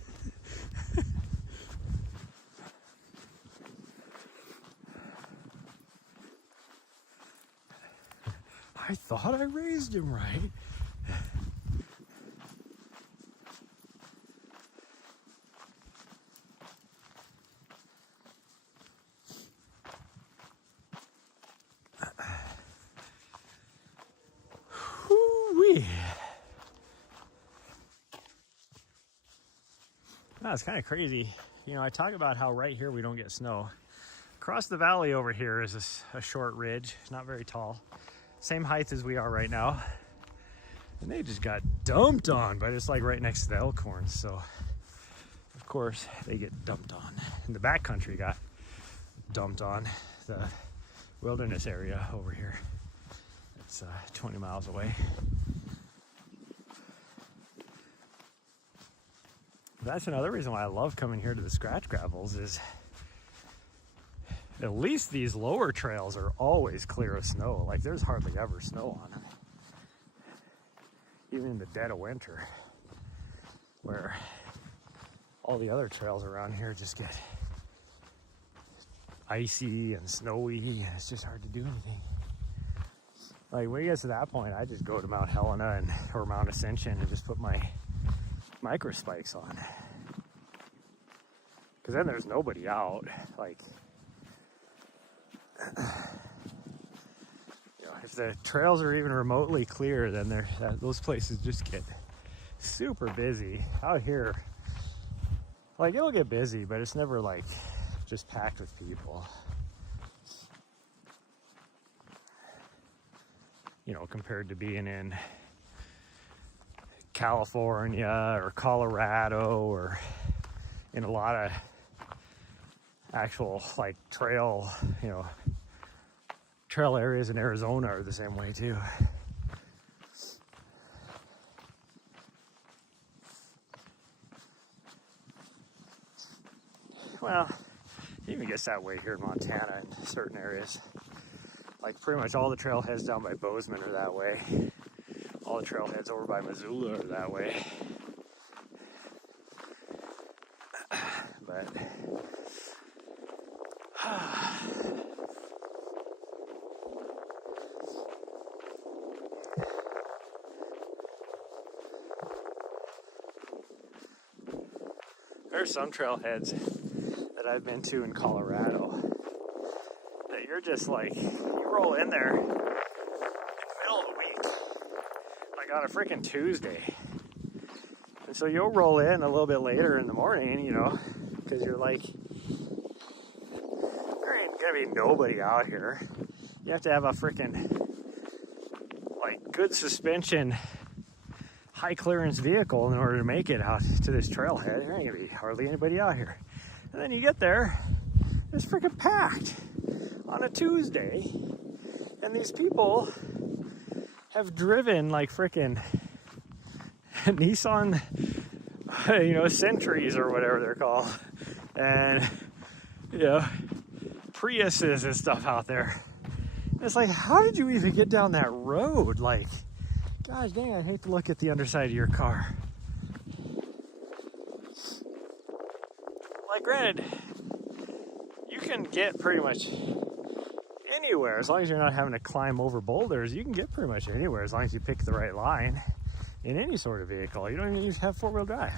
I thought I raised him right. Whoo-wee. Wow, it's kind of crazy. You know, I talk about how right here we don't get snow. Across the valley over here is a short ridge, not very tall. Same height as we are right now. And they just got dumped on, but it's like right next to the Elkhorns. So, of course, they get dumped on. And the backcountry got dumped on, the wilderness area over here. It's 20 miles away. That's another reason why I love coming here to the scratch gravels, is at least these lower trails are always clear of snow. Like, there's hardly ever snow on them. Even in the dead of winter, where all the other trails around here just get icy and snowy, and it's just hard to do anything. Like, when it gets to that point, I just go to Mount Helena or Mount Ascension and just put my micro spikes on. Because then there's nobody out. Like, you know, if the trails are even remotely clear, then those places just get super busy. Out here, like, it'll get busy, but it's never like just packed with people. You know, compared to being in California or Colorado, or in a lot of actual like trail, you know, trail areas in Arizona are the same way too. Well, it even gets that way here in Montana in certain areas. Like, pretty much all the trailheads down by Bozeman are that way. All the trailheads over by Missoula are that way. But there's some trailheads that I've been to in Colorado that you're just like, you roll in there in the middle of the week, like on a freaking Tuesday. And so you'll roll in a little bit later in the morning, you know, because you're like, there ain't gonna be nobody out here. You have to have a freaking, like, good suspension, high clearance vehicle in order to make it out to this trailhead. There ain't gonna be hardly anybody out here. And then you get there, it's freaking packed on a Tuesday. And these people have driven like freaking Nissan, Centuries or whatever they're called. And, Priuses and stuff out there. And it's like, how did you even get down that road? Like, gosh dang, I'd hate to look at the underside of your car. Like, granted, you can get pretty much anywhere as long as you're not having to climb over boulders. You can get pretty much anywhere as long as you pick the right line in any sort of vehicle. You don't even need to have four-wheel drive.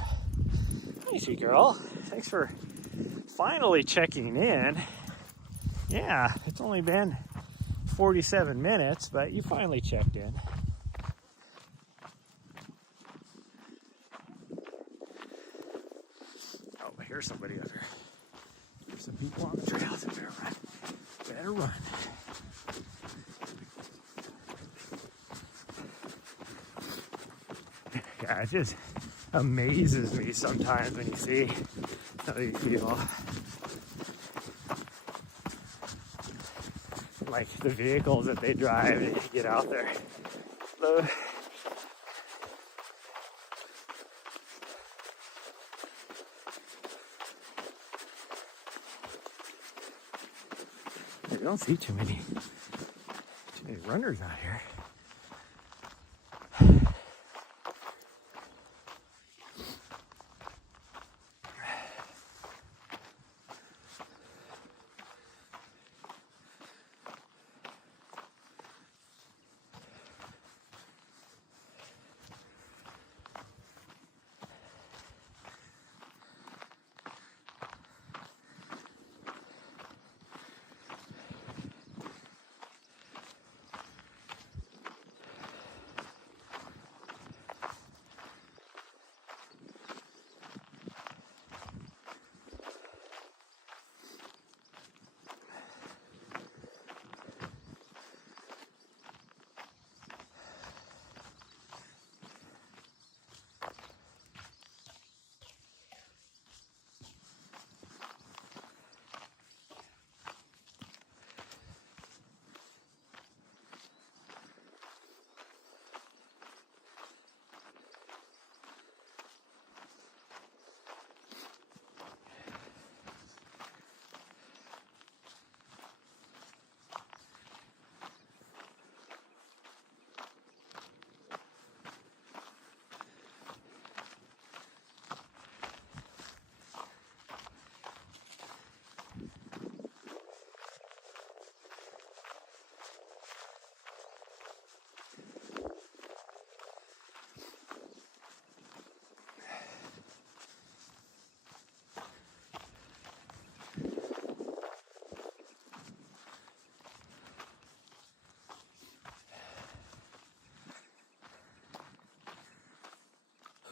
Hey, sweet girl. Thanks for finally checking in. Yeah, it's only been 47 minutes, but you finally checked in. Oh, here's somebody up here. There's some people on the trail. So better run. Better run. Yeah, it just amazes me sometimes when you see some of these people. Like the vehicles that they drive and get out there. You don't see too many runners out here.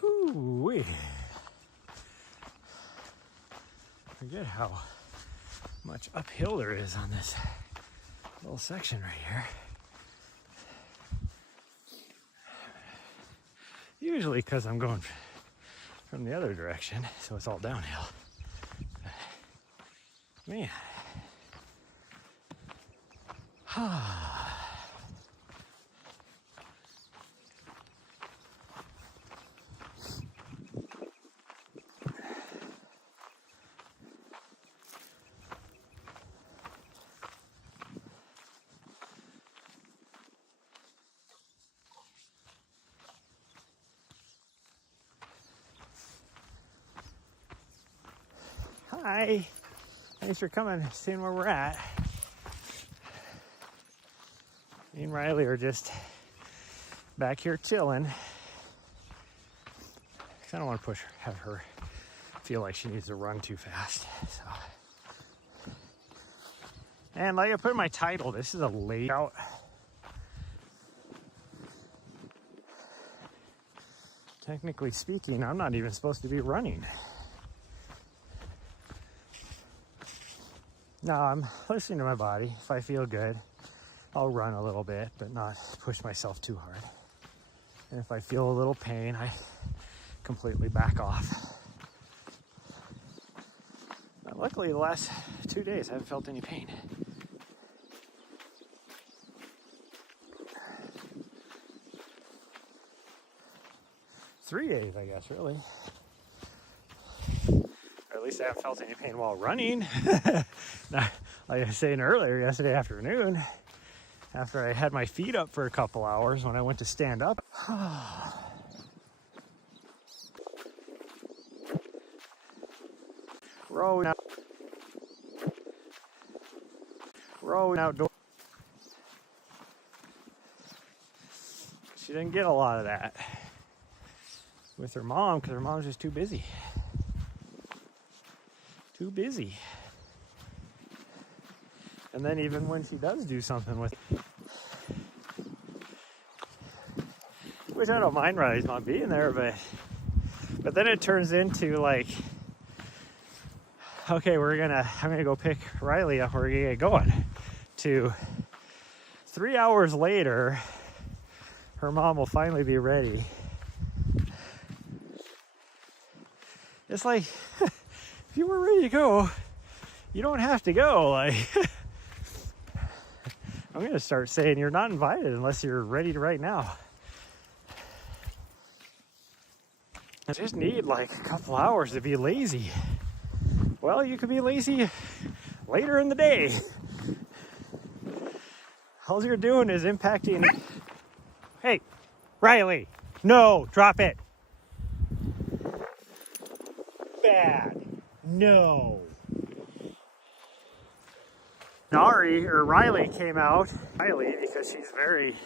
Ooh-wee. Forget how much uphill there is on this little section right here. Usually because I'm going from the other direction, so it's all downhill. But, man. Hi, thanks for coming, seeing where we're at. Me and Riley are just back here chilling. I don't want to have her feel like she needs to run too fast. So, and like I put in my title, this is a laid out. Technically speaking, I'm not even supposed to be running. No, I'm listening to my body. If I feel good, I'll run a little bit, but not push myself too hard. And if I feel a little pain, I completely back off. luckily the last 2 days I haven't felt any pain. 3 days, I guess, really. Or at least I haven't felt any pain while running. Like I was saying earlier, yesterday afternoon, after I had my feet up for a couple hours when I went to stand up. Row outdoors. She didn't get a lot of that with her mom because her mom's just too busy. Too busy. And then even when she does do something with, which I don't mind Riley's mom being there, but then it turns into like, okay, I'm gonna go pick Riley up, we're gonna get going. To 3 hours later, her mom will finally be ready. It's like, if you were ready to go, you don't have to go. Like, I'm gonna start saying you're not invited unless you're ready to right now. I just need like a couple hours to be lazy. Well, you could be lazy later in the day. All you're doing is impacting. Hey, Riley, no, drop it. Bad, no. Nahri, or Riley, came out. Riley, because she's very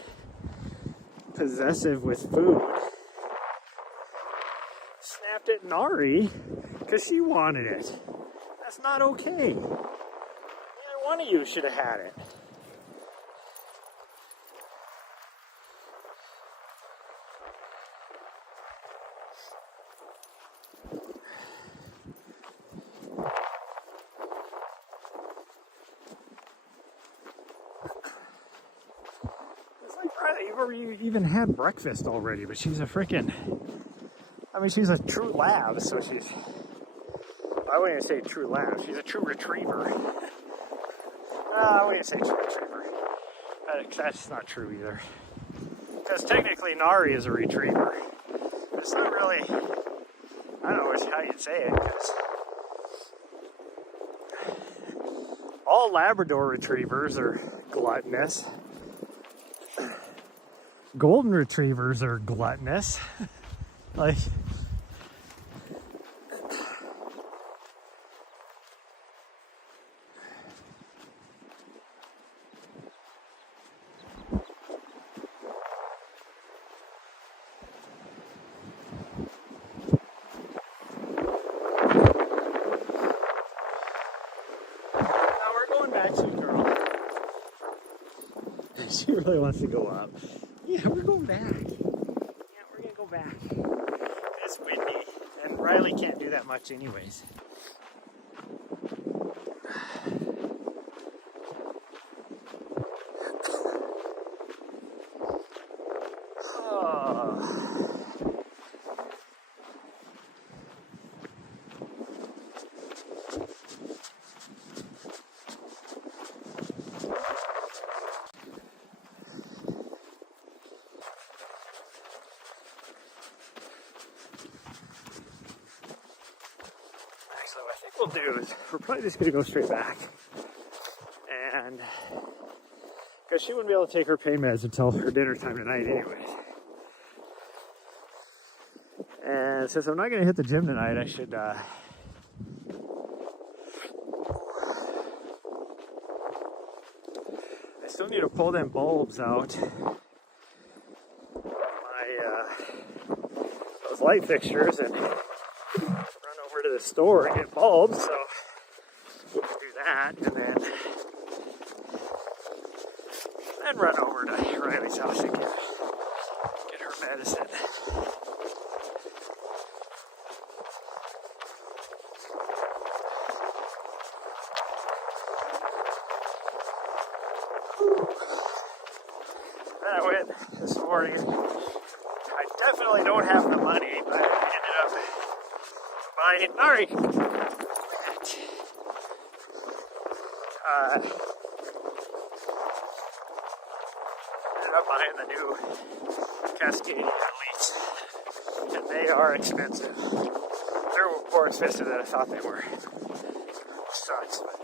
possessive with food, snapped at Nahri because she wanted it. That's not okay. Neither one of you should have had it. You even had breakfast already, but she's a freaking, she's a true lab, so I wouldn't say true lab, she's a true retriever. I wouldn't say true retriever. That's not true either. Because technically Nahri is a retriever. But it's not really, I don't know how you'd say it, because all Labrador retrievers are gluttonous. Golden retrievers are gluttonous. Like, now we're going back to girl. She really wants to go up. Yeah, we're going back. Yeah, we're gonna go back. It's windy, and Riley can't do that much anyways. So what I think we'll do is we're probably just going to go straight back, and because she wouldn't be able to take her pain meds until her dinner time tonight anyways. And since I'm not going to hit the gym tonight, I should I still need to pull them bulbs out, those light fixtures, and to the store and get bulbs, so we'll do that, and then run over to Riley's house and get her medicine. Then I went this morning. I definitely don't have the money, but I ended up buying Nahri. ended up buying the new Cascadian Elites, and they are expensive. They're more expensive than I thought they were. Which sucks, but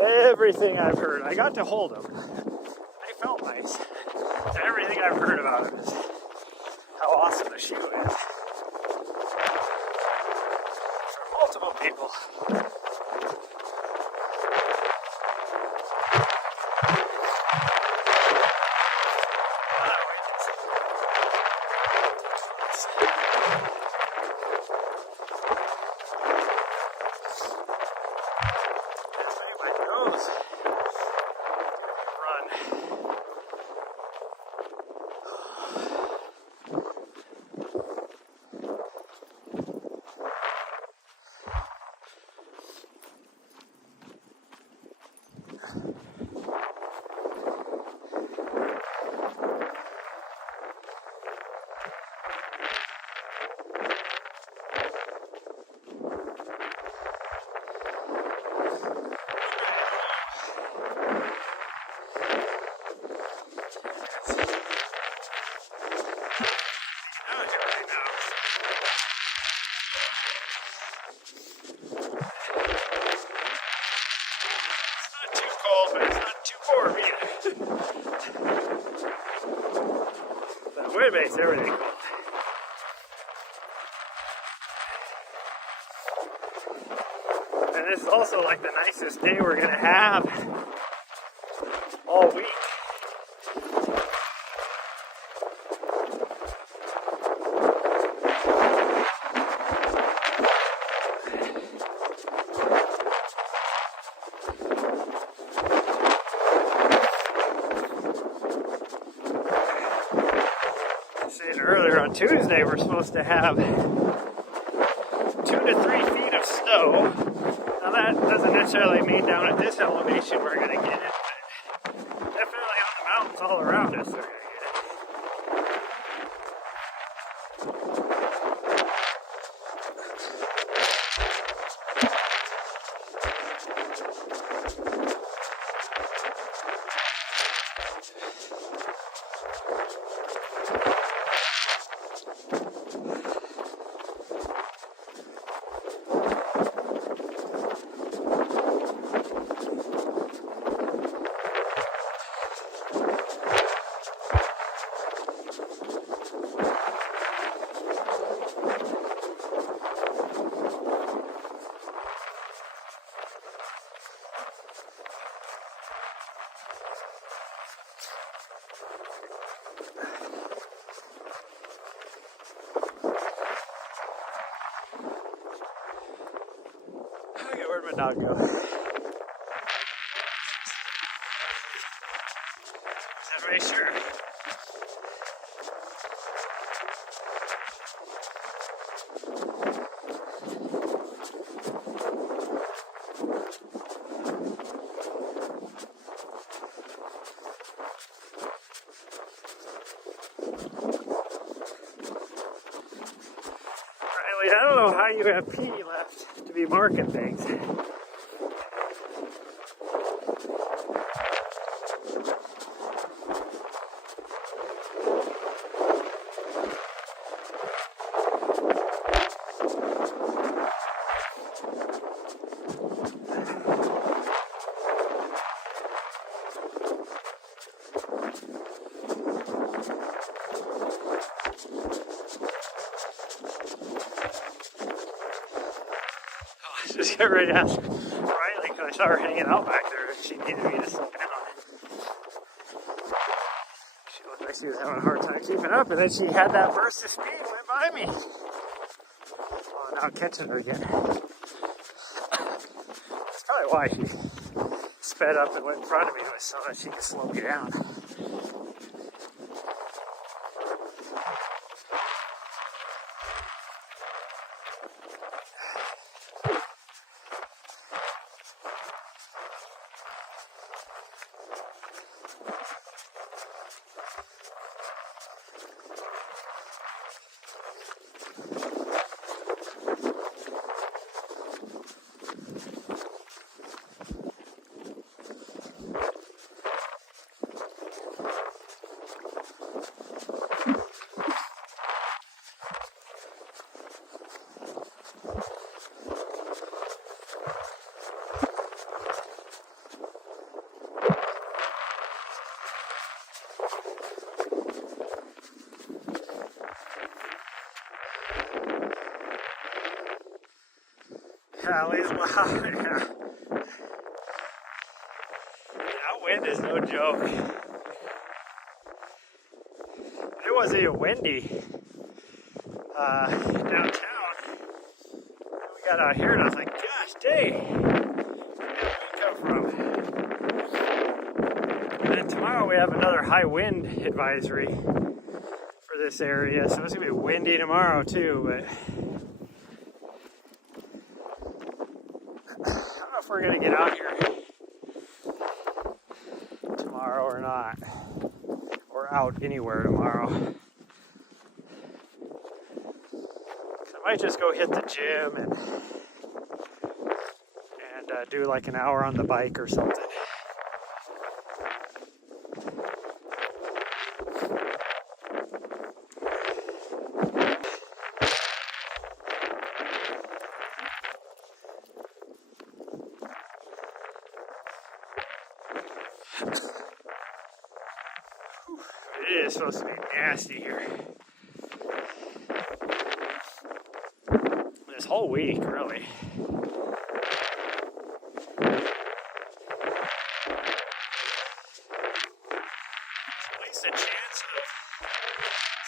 everything I've heard, I got to hold them. They felt nice. Everything I've heard about them is how awesome the shoe is. For multiple people. But it's not too warm either. The wind makes everything cold. And this is also like the nicest day we're gonna have all week. Earlier on Tuesday, we're supposed to have 2 to 3 feet of snow. Now that doesn't necessarily mean down at this elevation we're going to get it, but definitely on the mountains all around us they're going to get it. Okay, where'd my dog go? Is everybody sure? Riley, I don't know how you have pee left to be marking things. Just get ready to ask Riley because I saw her hanging out back there and she needed me to slow down. She looked like she was having a hard time keeping up, and then she had that burst of speed and went by me. Oh, now I'm catching her again. That's probably why she sped up and went in front of me, was so that she could slow me down. Yeah, at least loud. Yeah. That wind is no joke. It was even windy downtown. We got out here and I was like, gosh dang, where did we come from? And then tomorrow we have another high wind advisory for this area, so it's gonna be windy tomorrow too, but I don't know if we're gonna get out here tomorrow or not, or out anywhere tomorrow. So I might just go hit the gym and do like an hour on the bike or something. It is supposed to be nasty here. This whole week, really. At least a chance of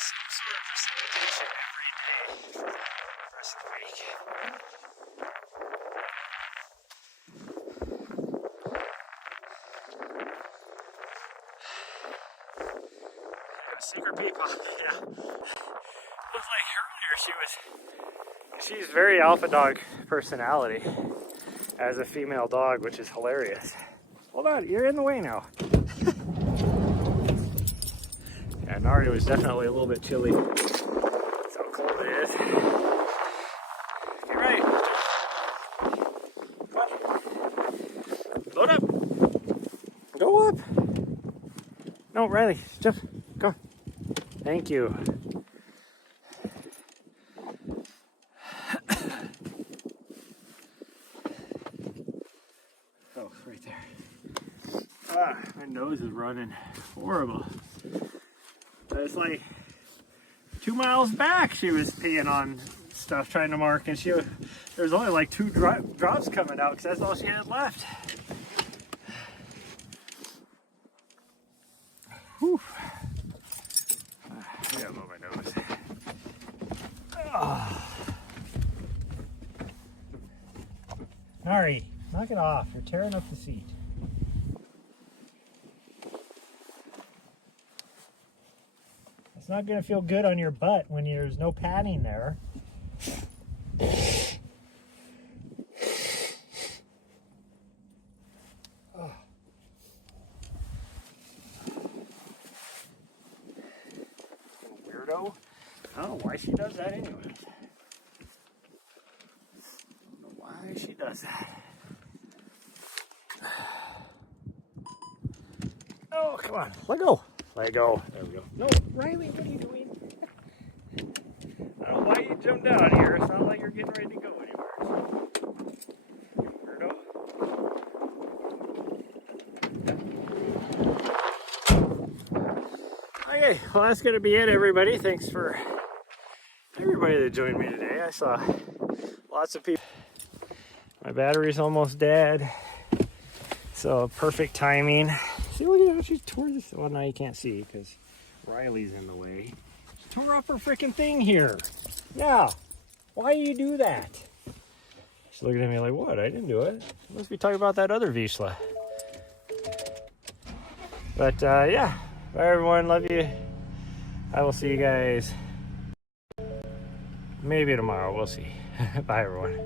some sort of precipitation every day for the rest of the week. Secret people, yeah. Looks like earlier she's very alpha dog personality as a female dog, which is hilarious. Hold on, you're in the way now. Yeah, Nahri was definitely a little bit chilly. That's how cold it is. Get ready. Come on. Load up. Go up. No, Riley, jump. Go. Thank you. Oh, right there. Ah, my nose is running horrible. It's like 2 miles back she was peeing on stuff trying to mark, and there was only like 2 drops coming out because that's all she had left. Whew. I gotta move my nose. Oh. Nahri, knock it off. You're tearing up the seat. It's not going to feel good on your butt when there's no padding there. Oh. Weirdo. I don't know why she does that anyway. I don't know why she does that. Oh, come on. Let go. Let go. There we go. No, Riley, what are you doing? I don't know why you jumped out here. It's not like you're getting ready to go anywhere. Weirdo. Okay, well, that's going to be it, everybody. Thanks for everybody that joined me today. I saw lots of people. My battery's almost dead. So, perfect timing. See, look at how she tore this. Well, now you can't see because Riley's in the way. She tore up her freaking thing here. Yeah. Why do you do that? She's looking at me like, what? I didn't do it. She must be talking about that other Vizsla. But, yeah. Bye, everyone. Love you. I will see you guys maybe tomorrow. We'll see. Bye, everyone.